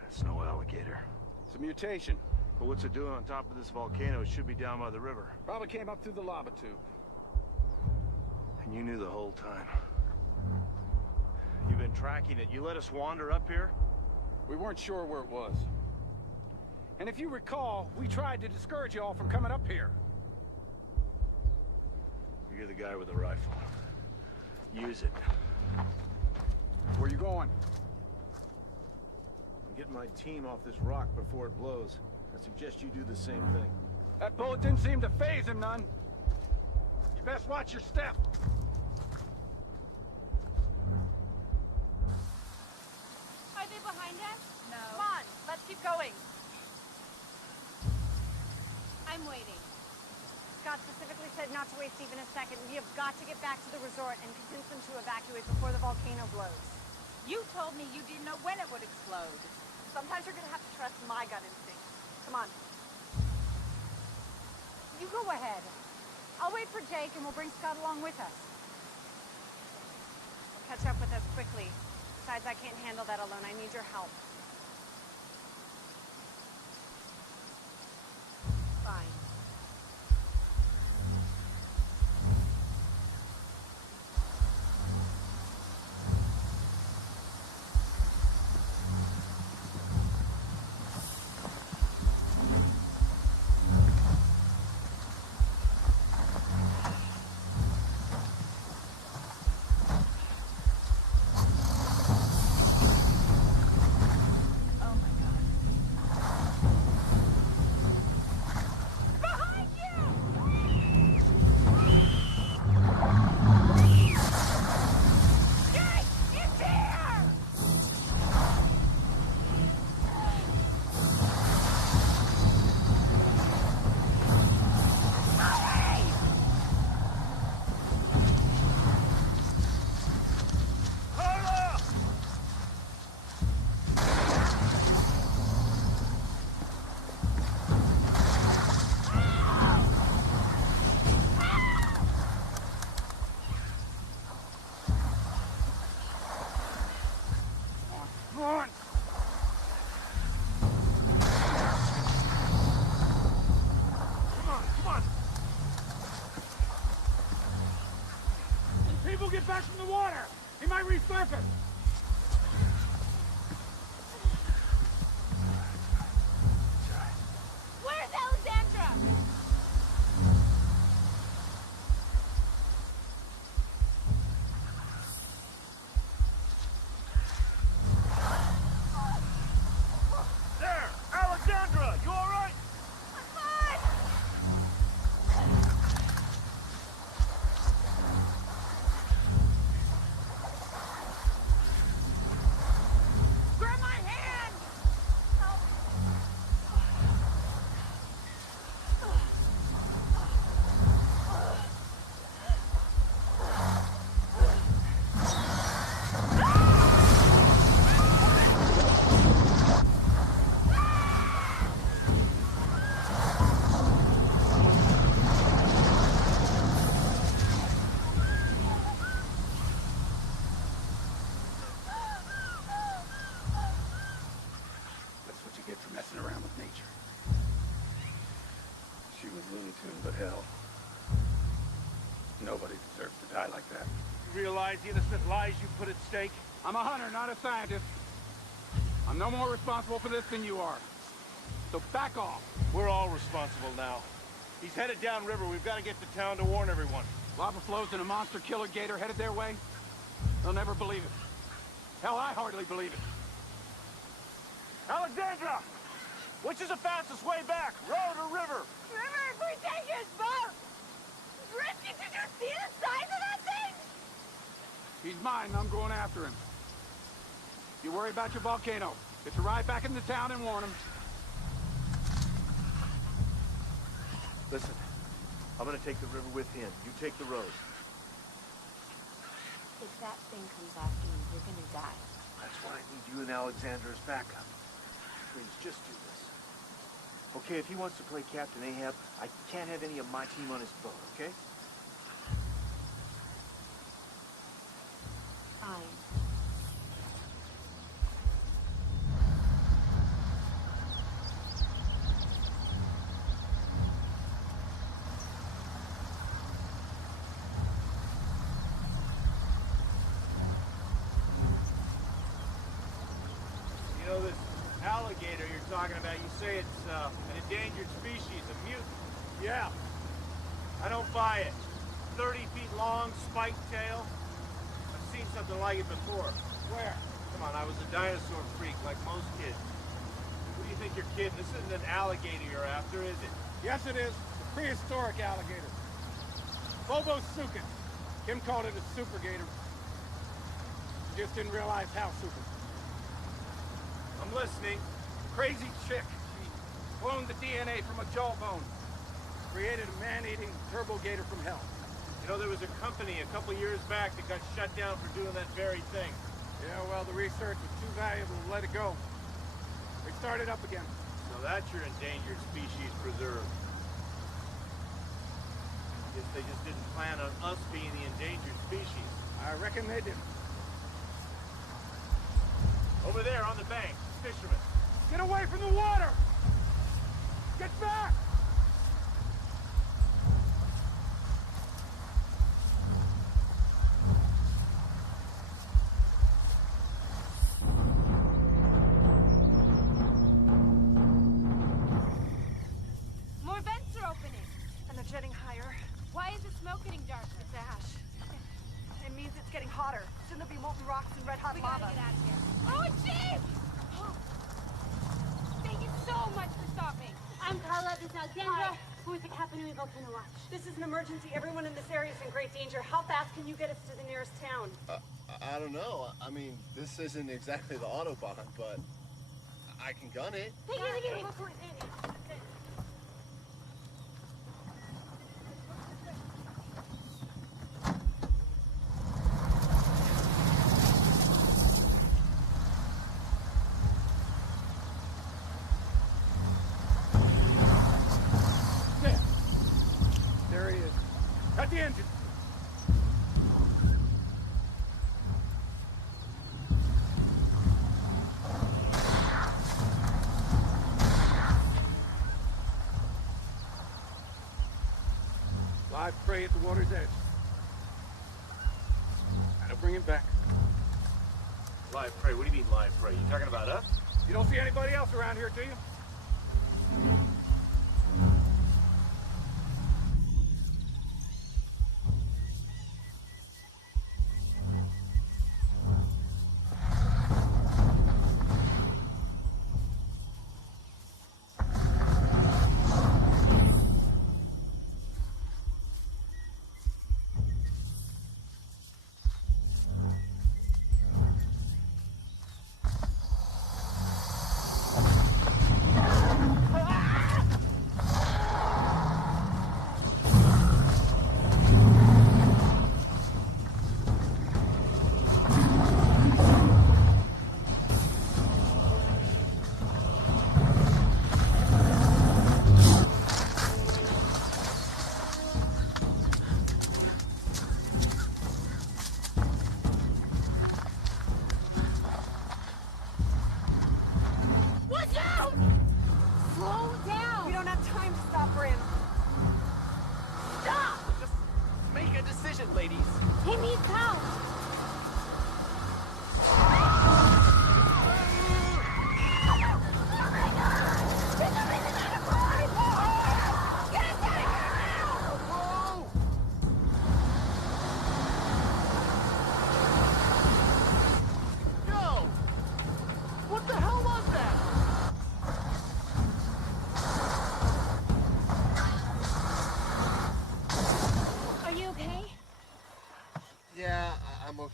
That's no alligator. It's a mutation. But what's it doing on top of this volcano? It should be down by the river. Probably came up through the lava tube. And you knew the whole time. You've been tracking it. You let us wander up here? We weren't sure where it was. And if you recall, we tried to discourage you all from coming up here. You're the guy with the rifle. Use it. Where you going? I'm getting my team off this rock before it blows. I suggest you do the same thing. That bullet didn't seem to faze him none. You best watch your step. behind us? No. Come on, let's keep going. I'm waiting. Scott specifically said not to waste even a second. We have got to get back to the resort and convince them to evacuate before the volcano blows. You told me you didn't know when it would explode. Sometimes you're gonna have to trust my gut instinct. Come on. You go ahead. I'll wait for Jake and we'll bring Scott along with us. Catch up with us quickly. Besides, I can't handle that alone. I need your help. Fine. Get back from the water! He might resurface! Where's Alexandra? There! Alexandra! You alright? Grab my hand! That's what you get for messing around with nature. She was Looney Tune, but hell, nobody deserves to die like that. You realize the innocent lives you put at stake? I'm a hunter, not a scientist. I'm no more responsible for this than you are. So back off. We're all responsible now. He's headed downriver. We've got to get to town to warn everyone. Lava flows and a monster killer gator headed their way? They'll never believe it. Hell, I hardly believe it. Alexandra! Which is the fastest way back? Road or river? River, if we take his boat! Risky, did you see the size of that thing? He's mine, and I'm going after him. You worry about your volcano. Get to ride back into town and warn him. Listen, I'm gonna take the river with him. You take the road. If that thing comes after you, you're gonna die. That's why I need you and Alexander as backup. Please, just do this. Okay, if he wants to play Captain Ahab, I can't have any of my team on his boat, okay? Fine. You know this alligator you're talking about, you say it's an endangered species, a mutant. Yeah. I don't buy it. 30 feet long, spiked tail. I've seen something like it before. Where? Come on, I was a dinosaur freak like most kids. Who do you think you're kidding? This isn't an alligator you're after, is it? Yes, it is. A prehistoric alligator. Bobosukin. Kim called it a super gator. He just didn't realize how super. listening. Crazy chick. She cloned the DNA from a jawbone. Created a man-eating turbo gator from hell. You know, there was a company a couple years back that got shut down for doing that very thing. Yeah, well, the research was too valuable to let it go. They started up again. So that's your endangered species preserve. Guess they just didn't plan on us being the endangered species. I reckon they did. Over there on the bank, fishermen. Get away from the water! Get back! More vents are opening. And they're jetting higher. Why is the smoke getting darker? It's ash. It means it's getting hotter. Soon there'll be molten rocks and red-hot We lava. gotta get out of here. Oh, jeez! Oh. Thank you so much for stopping. I'm Carla. This is Alexandra. Who is the Kapanui Volcano Watch? This is an emergency. Everyone in this area is in great danger. How fast can you get us to the nearest town? I don't know. I mean, this isn't exactly the Autobahn, but I can gun it. Thank you. There he is. Cut the engine. Live prey at the water's edge. Gotta bring him back. Live prey? What do you mean live prey? You talking about us? You don't see anybody else around here, do you? Watch out! Slow down! We don't have time to stop Bryn. Stop! Just make a decision, ladies. He needs help! Yo! What the hell was that? Are you okay? Yeah, I'm okay.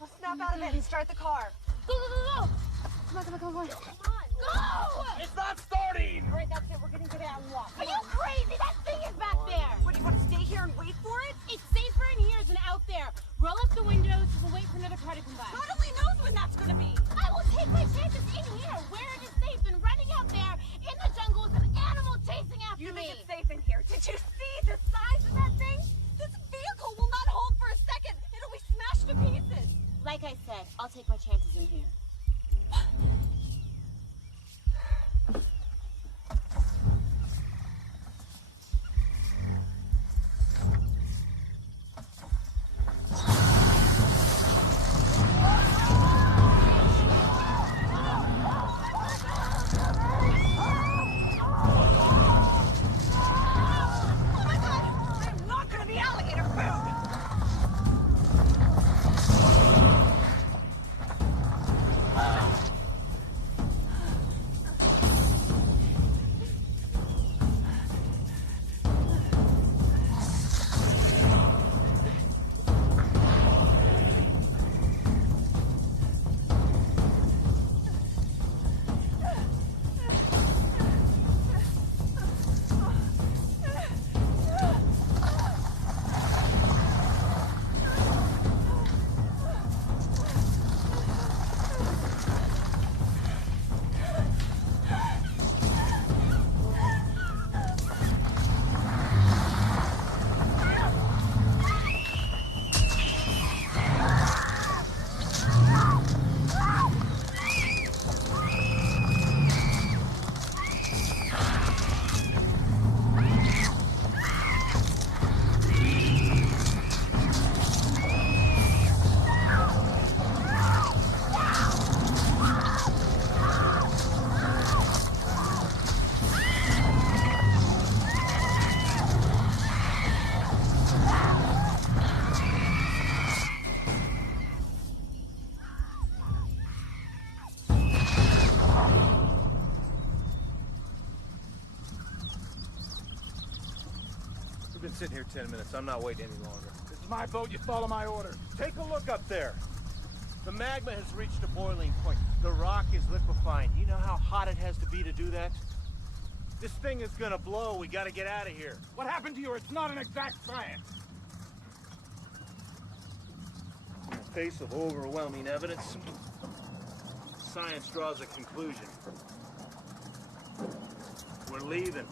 We'll snap out of it and start the car. Go, go, go, go! Come on, come on, come on. Come on. Go! It's not starting! All right, that's it. We're gonna get out and walk. Are you crazy? That thing is back there! What, do you want to stay here and wait for it? It's safer in here than out there. Roll up the windows, we'll wait for another car to come by. God only knows when that's gonna be. I will take my chances in here, where it is safe, than running out there in the jungle with an animal chasing after You me. think it's safe in here? Did you see the size of that thing? This vehicle will not hold for a second. It'll be smashed to pieces. Like I said, I'll take my chances in here. sitting here 10 minutes. I'm not waiting any longer. This is my boat. You follow my orders. Take a look up there. The magma has reached a boiling point. The rock is liquefying. Do you know how hot it has to be to do that? This thing is gonna blow. We gotta get out of here. What happened to you? It's not an exact science. In the face of overwhelming evidence, science draws a conclusion. We're leaving.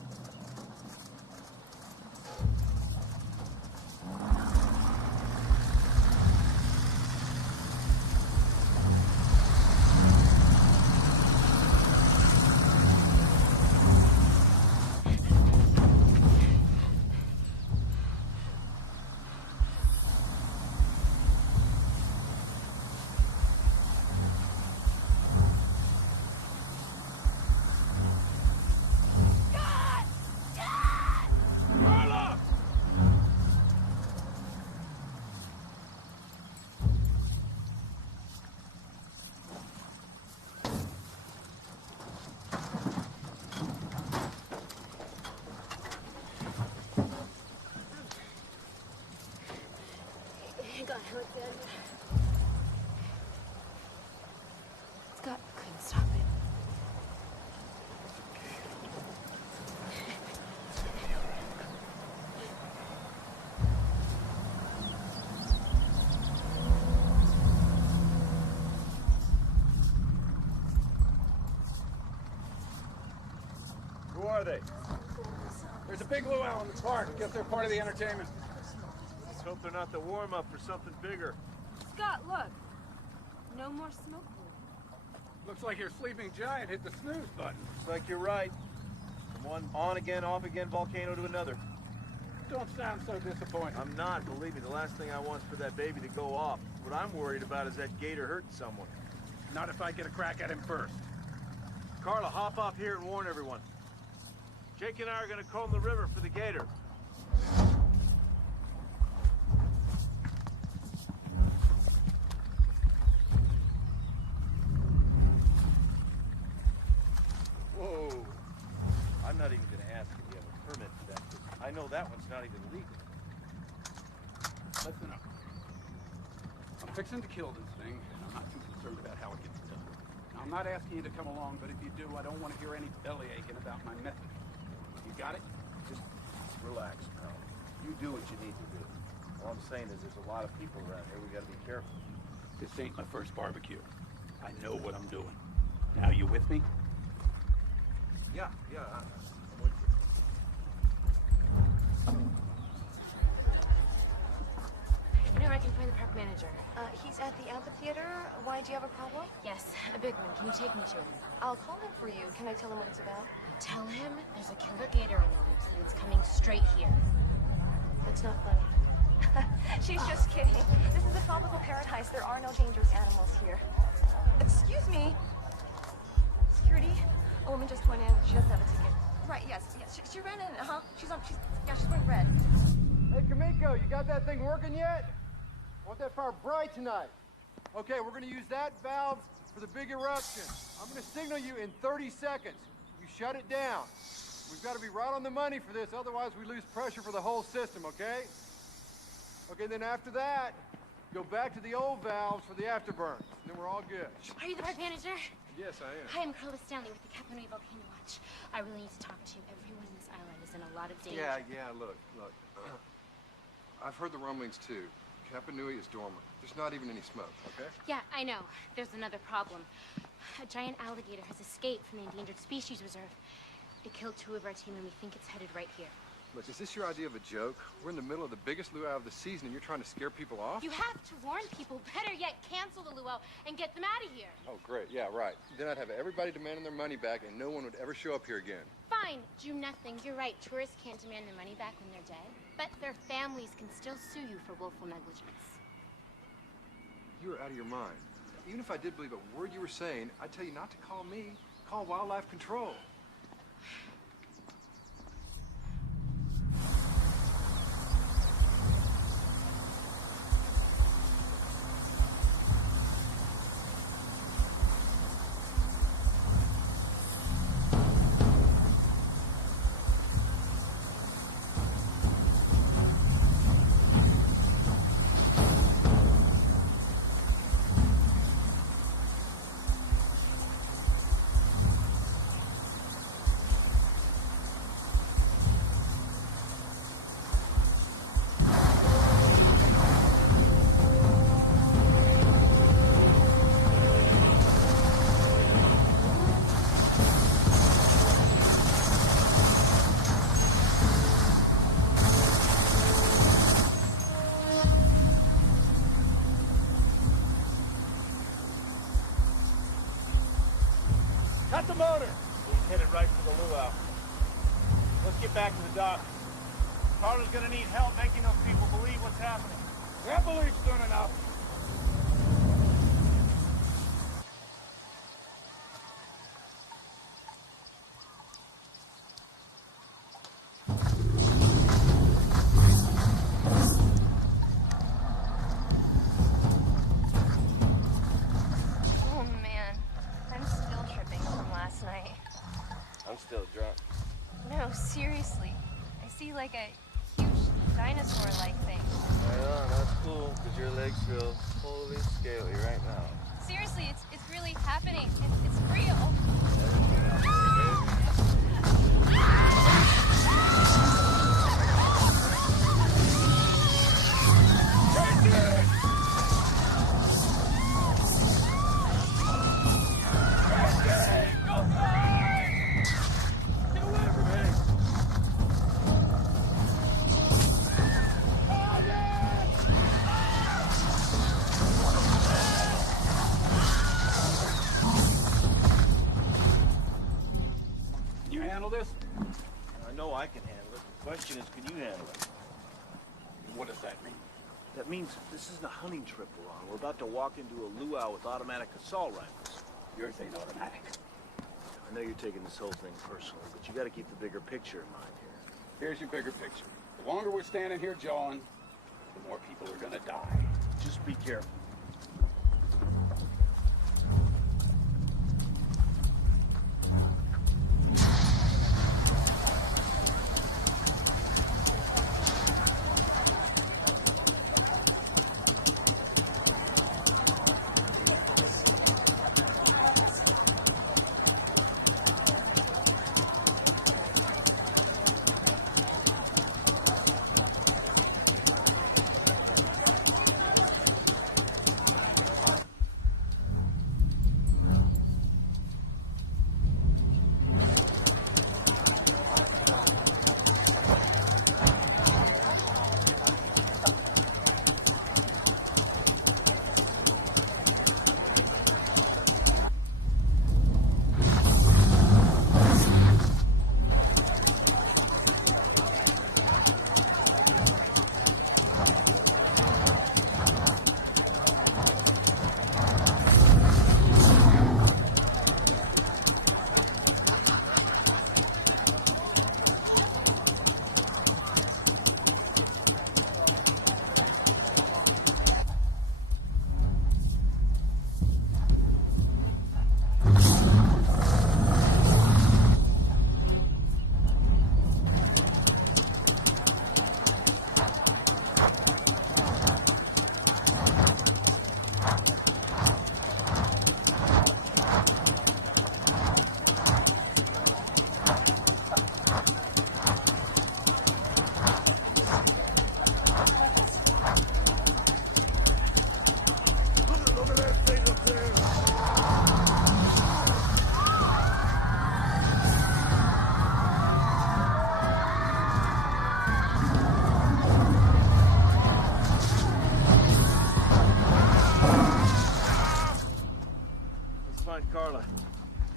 God, Alexander. Scott couldn't stop it. Who are they? There's a big luau in the park. Guess they're part of the entertainment. Let's hope they're not the warm-up for something bigger. Scott, look. No more smoke room. Looks like your sleeping giant hit the snooze button. Looks like you're right. From one on again, off again volcano to another. Don't sound so disappointed. I'm not. Believe me, the last thing I want is for that baby to go off. What I'm worried about is that gator hurting someone. Not if I get a crack at him first. Carla, hop off here and warn everyone. Jake and I are gonna comb the river for the gator. Whoa. I'm not even gonna ask if you have a permit for that, 'cause I know that one's not even legal. Listen up. I'm fixing to kill this thing. I'm not too concerned about how it gets done. Now, I'm not asking you to come along, but if you do, I don't want to hear any belly aching about my method. You got it? Just relax, pal. You do what you need to do. All I'm saying is there's a lot of people around here. We gotta be careful. This ain't my first barbecue. I know what I'm doing. Now, you with me? Yeah, I'm with you. You know where I can find the park manager? He's at the amphitheater. Why, do you have a problem? Yes, a big one. Can you take me to him? I'll call him for you. Can I tell him what it's about? Tell him there's a killer gator on the loose and it's coming straight here. That's not funny. She's just kidding. This is a tropical paradise. There are no dangerous animals here. Excuse me. Security? A woman just went in. She doesn't have a ticket. Right, yes. She ran in, She's wearing red. Hey, Kamiko, you got that thing working yet? I want that fire bright tonight. Okay, we're gonna use that valve for the big eruption. I'm gonna signal you in 30 seconds. You shut it down. We've got to be right on the money for this, otherwise we lose pressure for the whole system, okay? Okay, then after that, go back to the old valves for the afterburns. Then we're all good. Are you the park manager? Yes, I am. Hi, I'm Carla Stanley with the Capanui Volcano Watch. I really need to talk to you. Everyone in this island is in a lot of danger. Yeah, look. I've heard the rumblings too. Capanui is dormant. There's not even any smoke, okay? Yeah, I know. There's another problem. A giant alligator has escaped from the Endangered Species Reserve. It killed 2 of our team, and we think it's headed right here. Look, is this your idea of a joke? We're in the middle of the biggest luau of the season, and you're trying to scare people off? You have to warn people. Better yet, cancel the luau and get them out of here. Oh, great. Yeah, right. Then I'd have everybody demanding their money back, and no one would ever show up here again. Fine, do nothing. You're right. Tourists can't demand their money back when they're dead, but their families can still sue you for willful negligence. You're out of your mind. Even if I did believe a word you were saying, I'd tell you not to call me. Call Wildlife Control. Cut the motor. He's headed right for the luau. Let's get back to the dock. Carla's gonna need help making those people believe what's happening. Their belief's soon enough. Oh man, I'm still tripping from last night. I'm still drunk. No, seriously. I see like a huge dinosaur-like thing. Right on, that's cool, because your legs feel totally scaly right now. Seriously, it's really happening. It's real. Everything else is crazy. You handle this? I know I can handle it. The question is, can you handle it? What does that mean? That means this isn't a hunting trip we're on. We're about to walk into a luau with automatic assault rifles. Yours ain't automatic. I know you're taking this whole thing personally, but you got to keep the bigger picture in mind here. Here's your bigger picture. The longer we're standing here jawing, the more people are gonna die. Just be careful. Carla.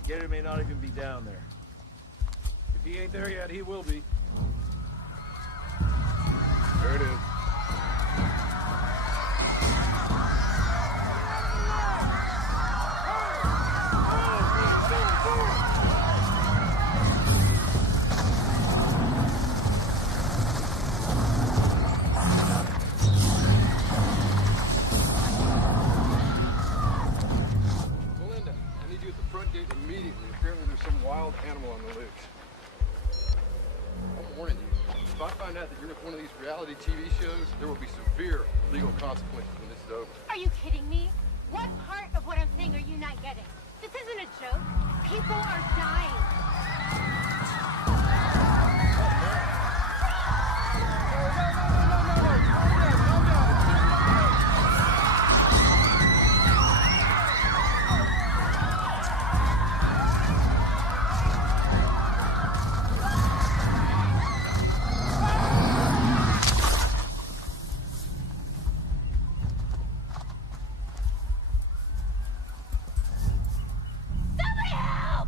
The gator may not even be down there. If he ain't there yet, he will be. There it is. Melinda, I need you at the front gate immediately. Apparently there's some wild animal on the loose. I'm warning you. If I find out that you're with one of these reality TV shows, there will be severe legal consequences when this is over. Are you kidding me? What part of what I'm saying are you not getting? This isn't a joke. People are dying. Somebody help!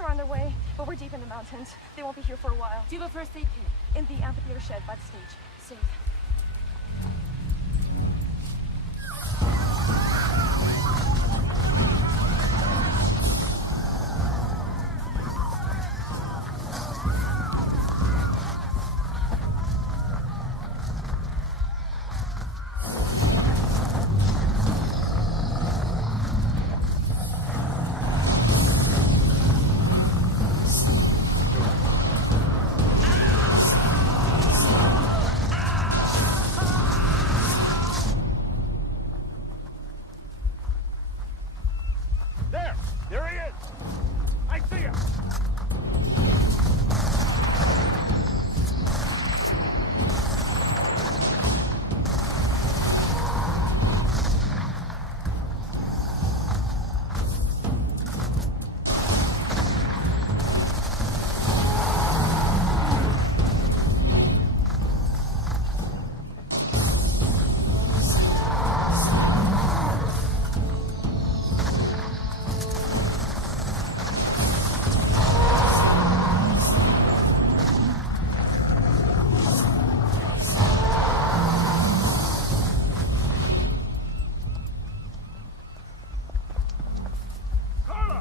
are on their way, but we're deep in the mountains. They won't be here for a while. Do you have a first aid kit? In the amphitheater shed by the stage. Safe. There he is! I see him!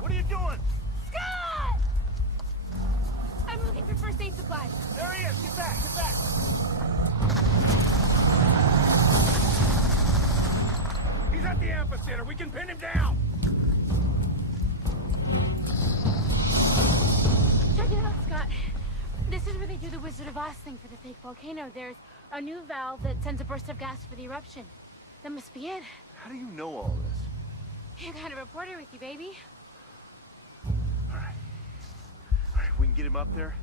What are you doing? Scott! I'm looking for first aid supplies. There he is! Get back! Get back! He's at the amphitheater. We can pin him down! Check it out, Scott. This is where they do the Wizard of Oz thing for the fake volcano. There's a new valve that sends a burst of gas for the eruption. That must be it. How do you know all this? You got a reporter with you, baby. We can get him up there,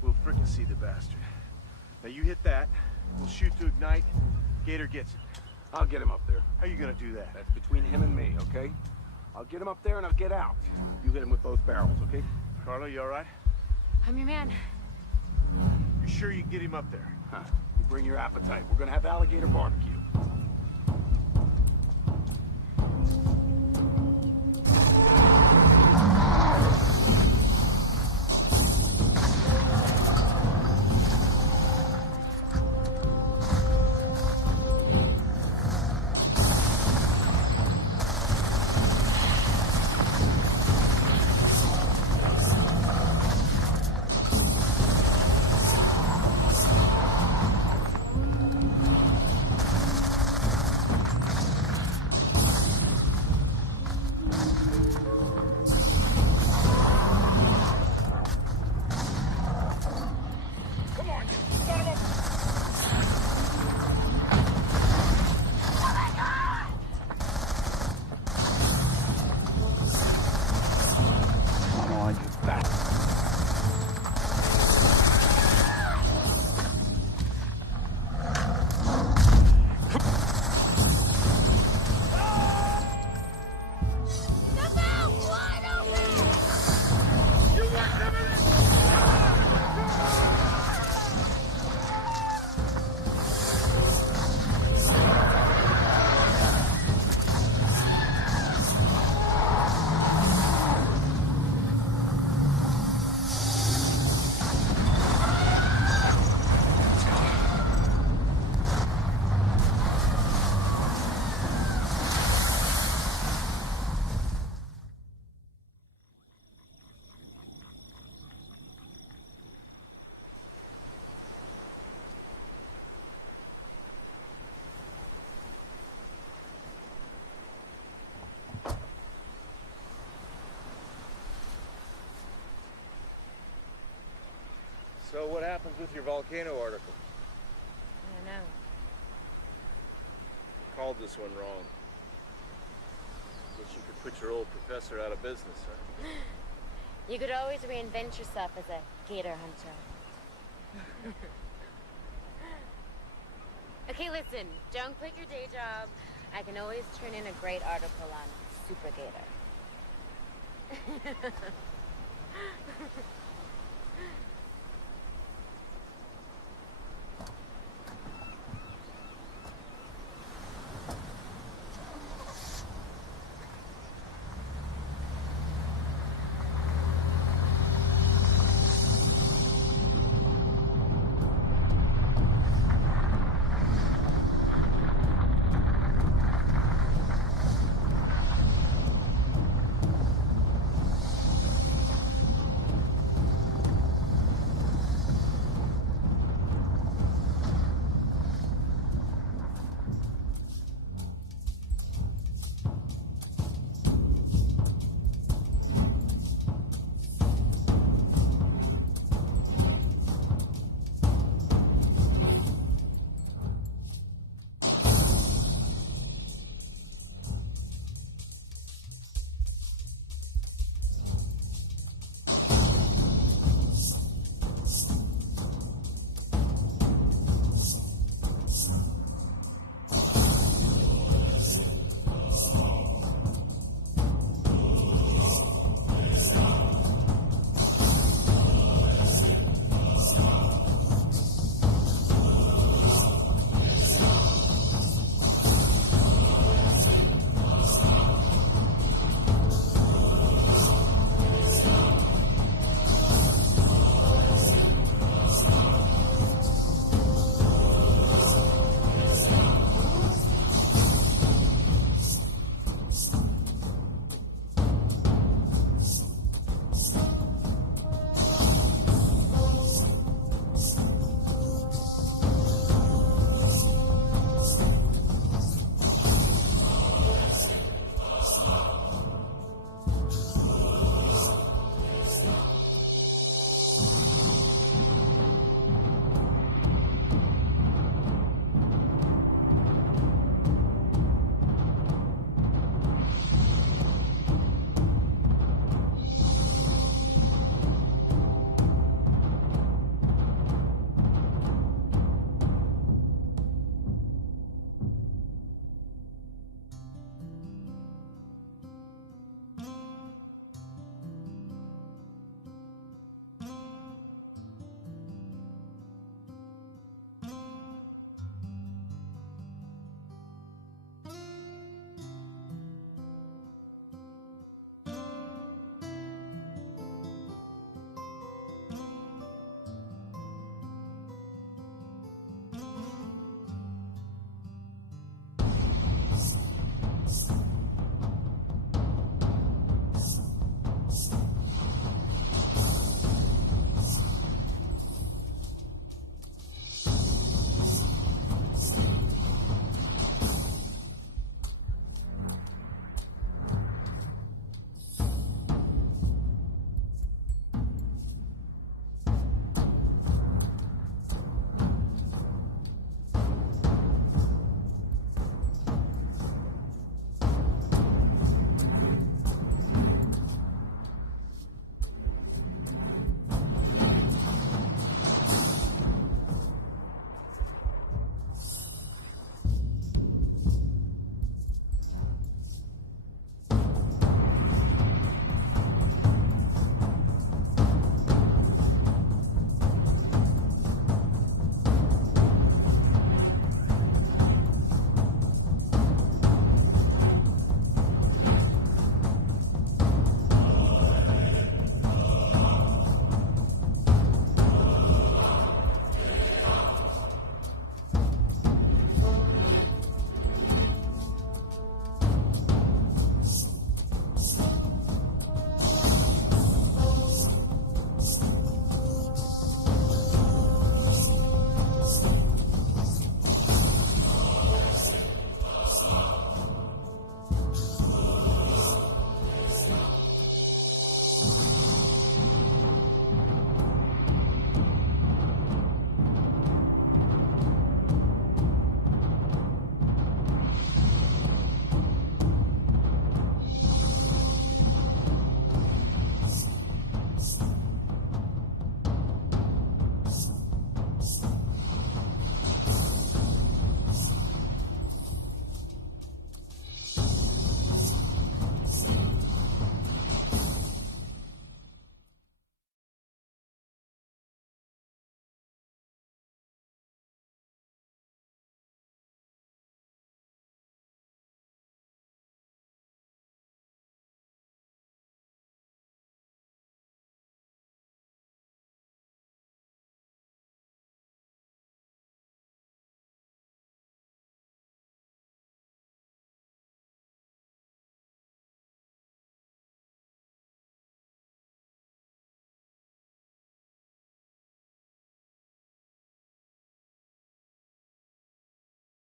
we'll frickin' see the bastard. Now you hit that, we'll shoot to ignite, Gator gets it. I'll get him up there. How are you gonna do that? That's between him and me, okay? I'll get him up there and I'll get out. You hit him with both barrels, okay? Carlo, you alright? I'm your man. You sure you can get him up there? Huh. You bring your appetite. We're gonna have alligator barbecue. So what happens with your volcano article? I don't know. Called this one wrong. Guess you could put your old professor out of business, huh? You could always reinvent yourself as a gator hunter. Okay, listen, don't quit your day job. I can always turn in a great article on Super Gator. News.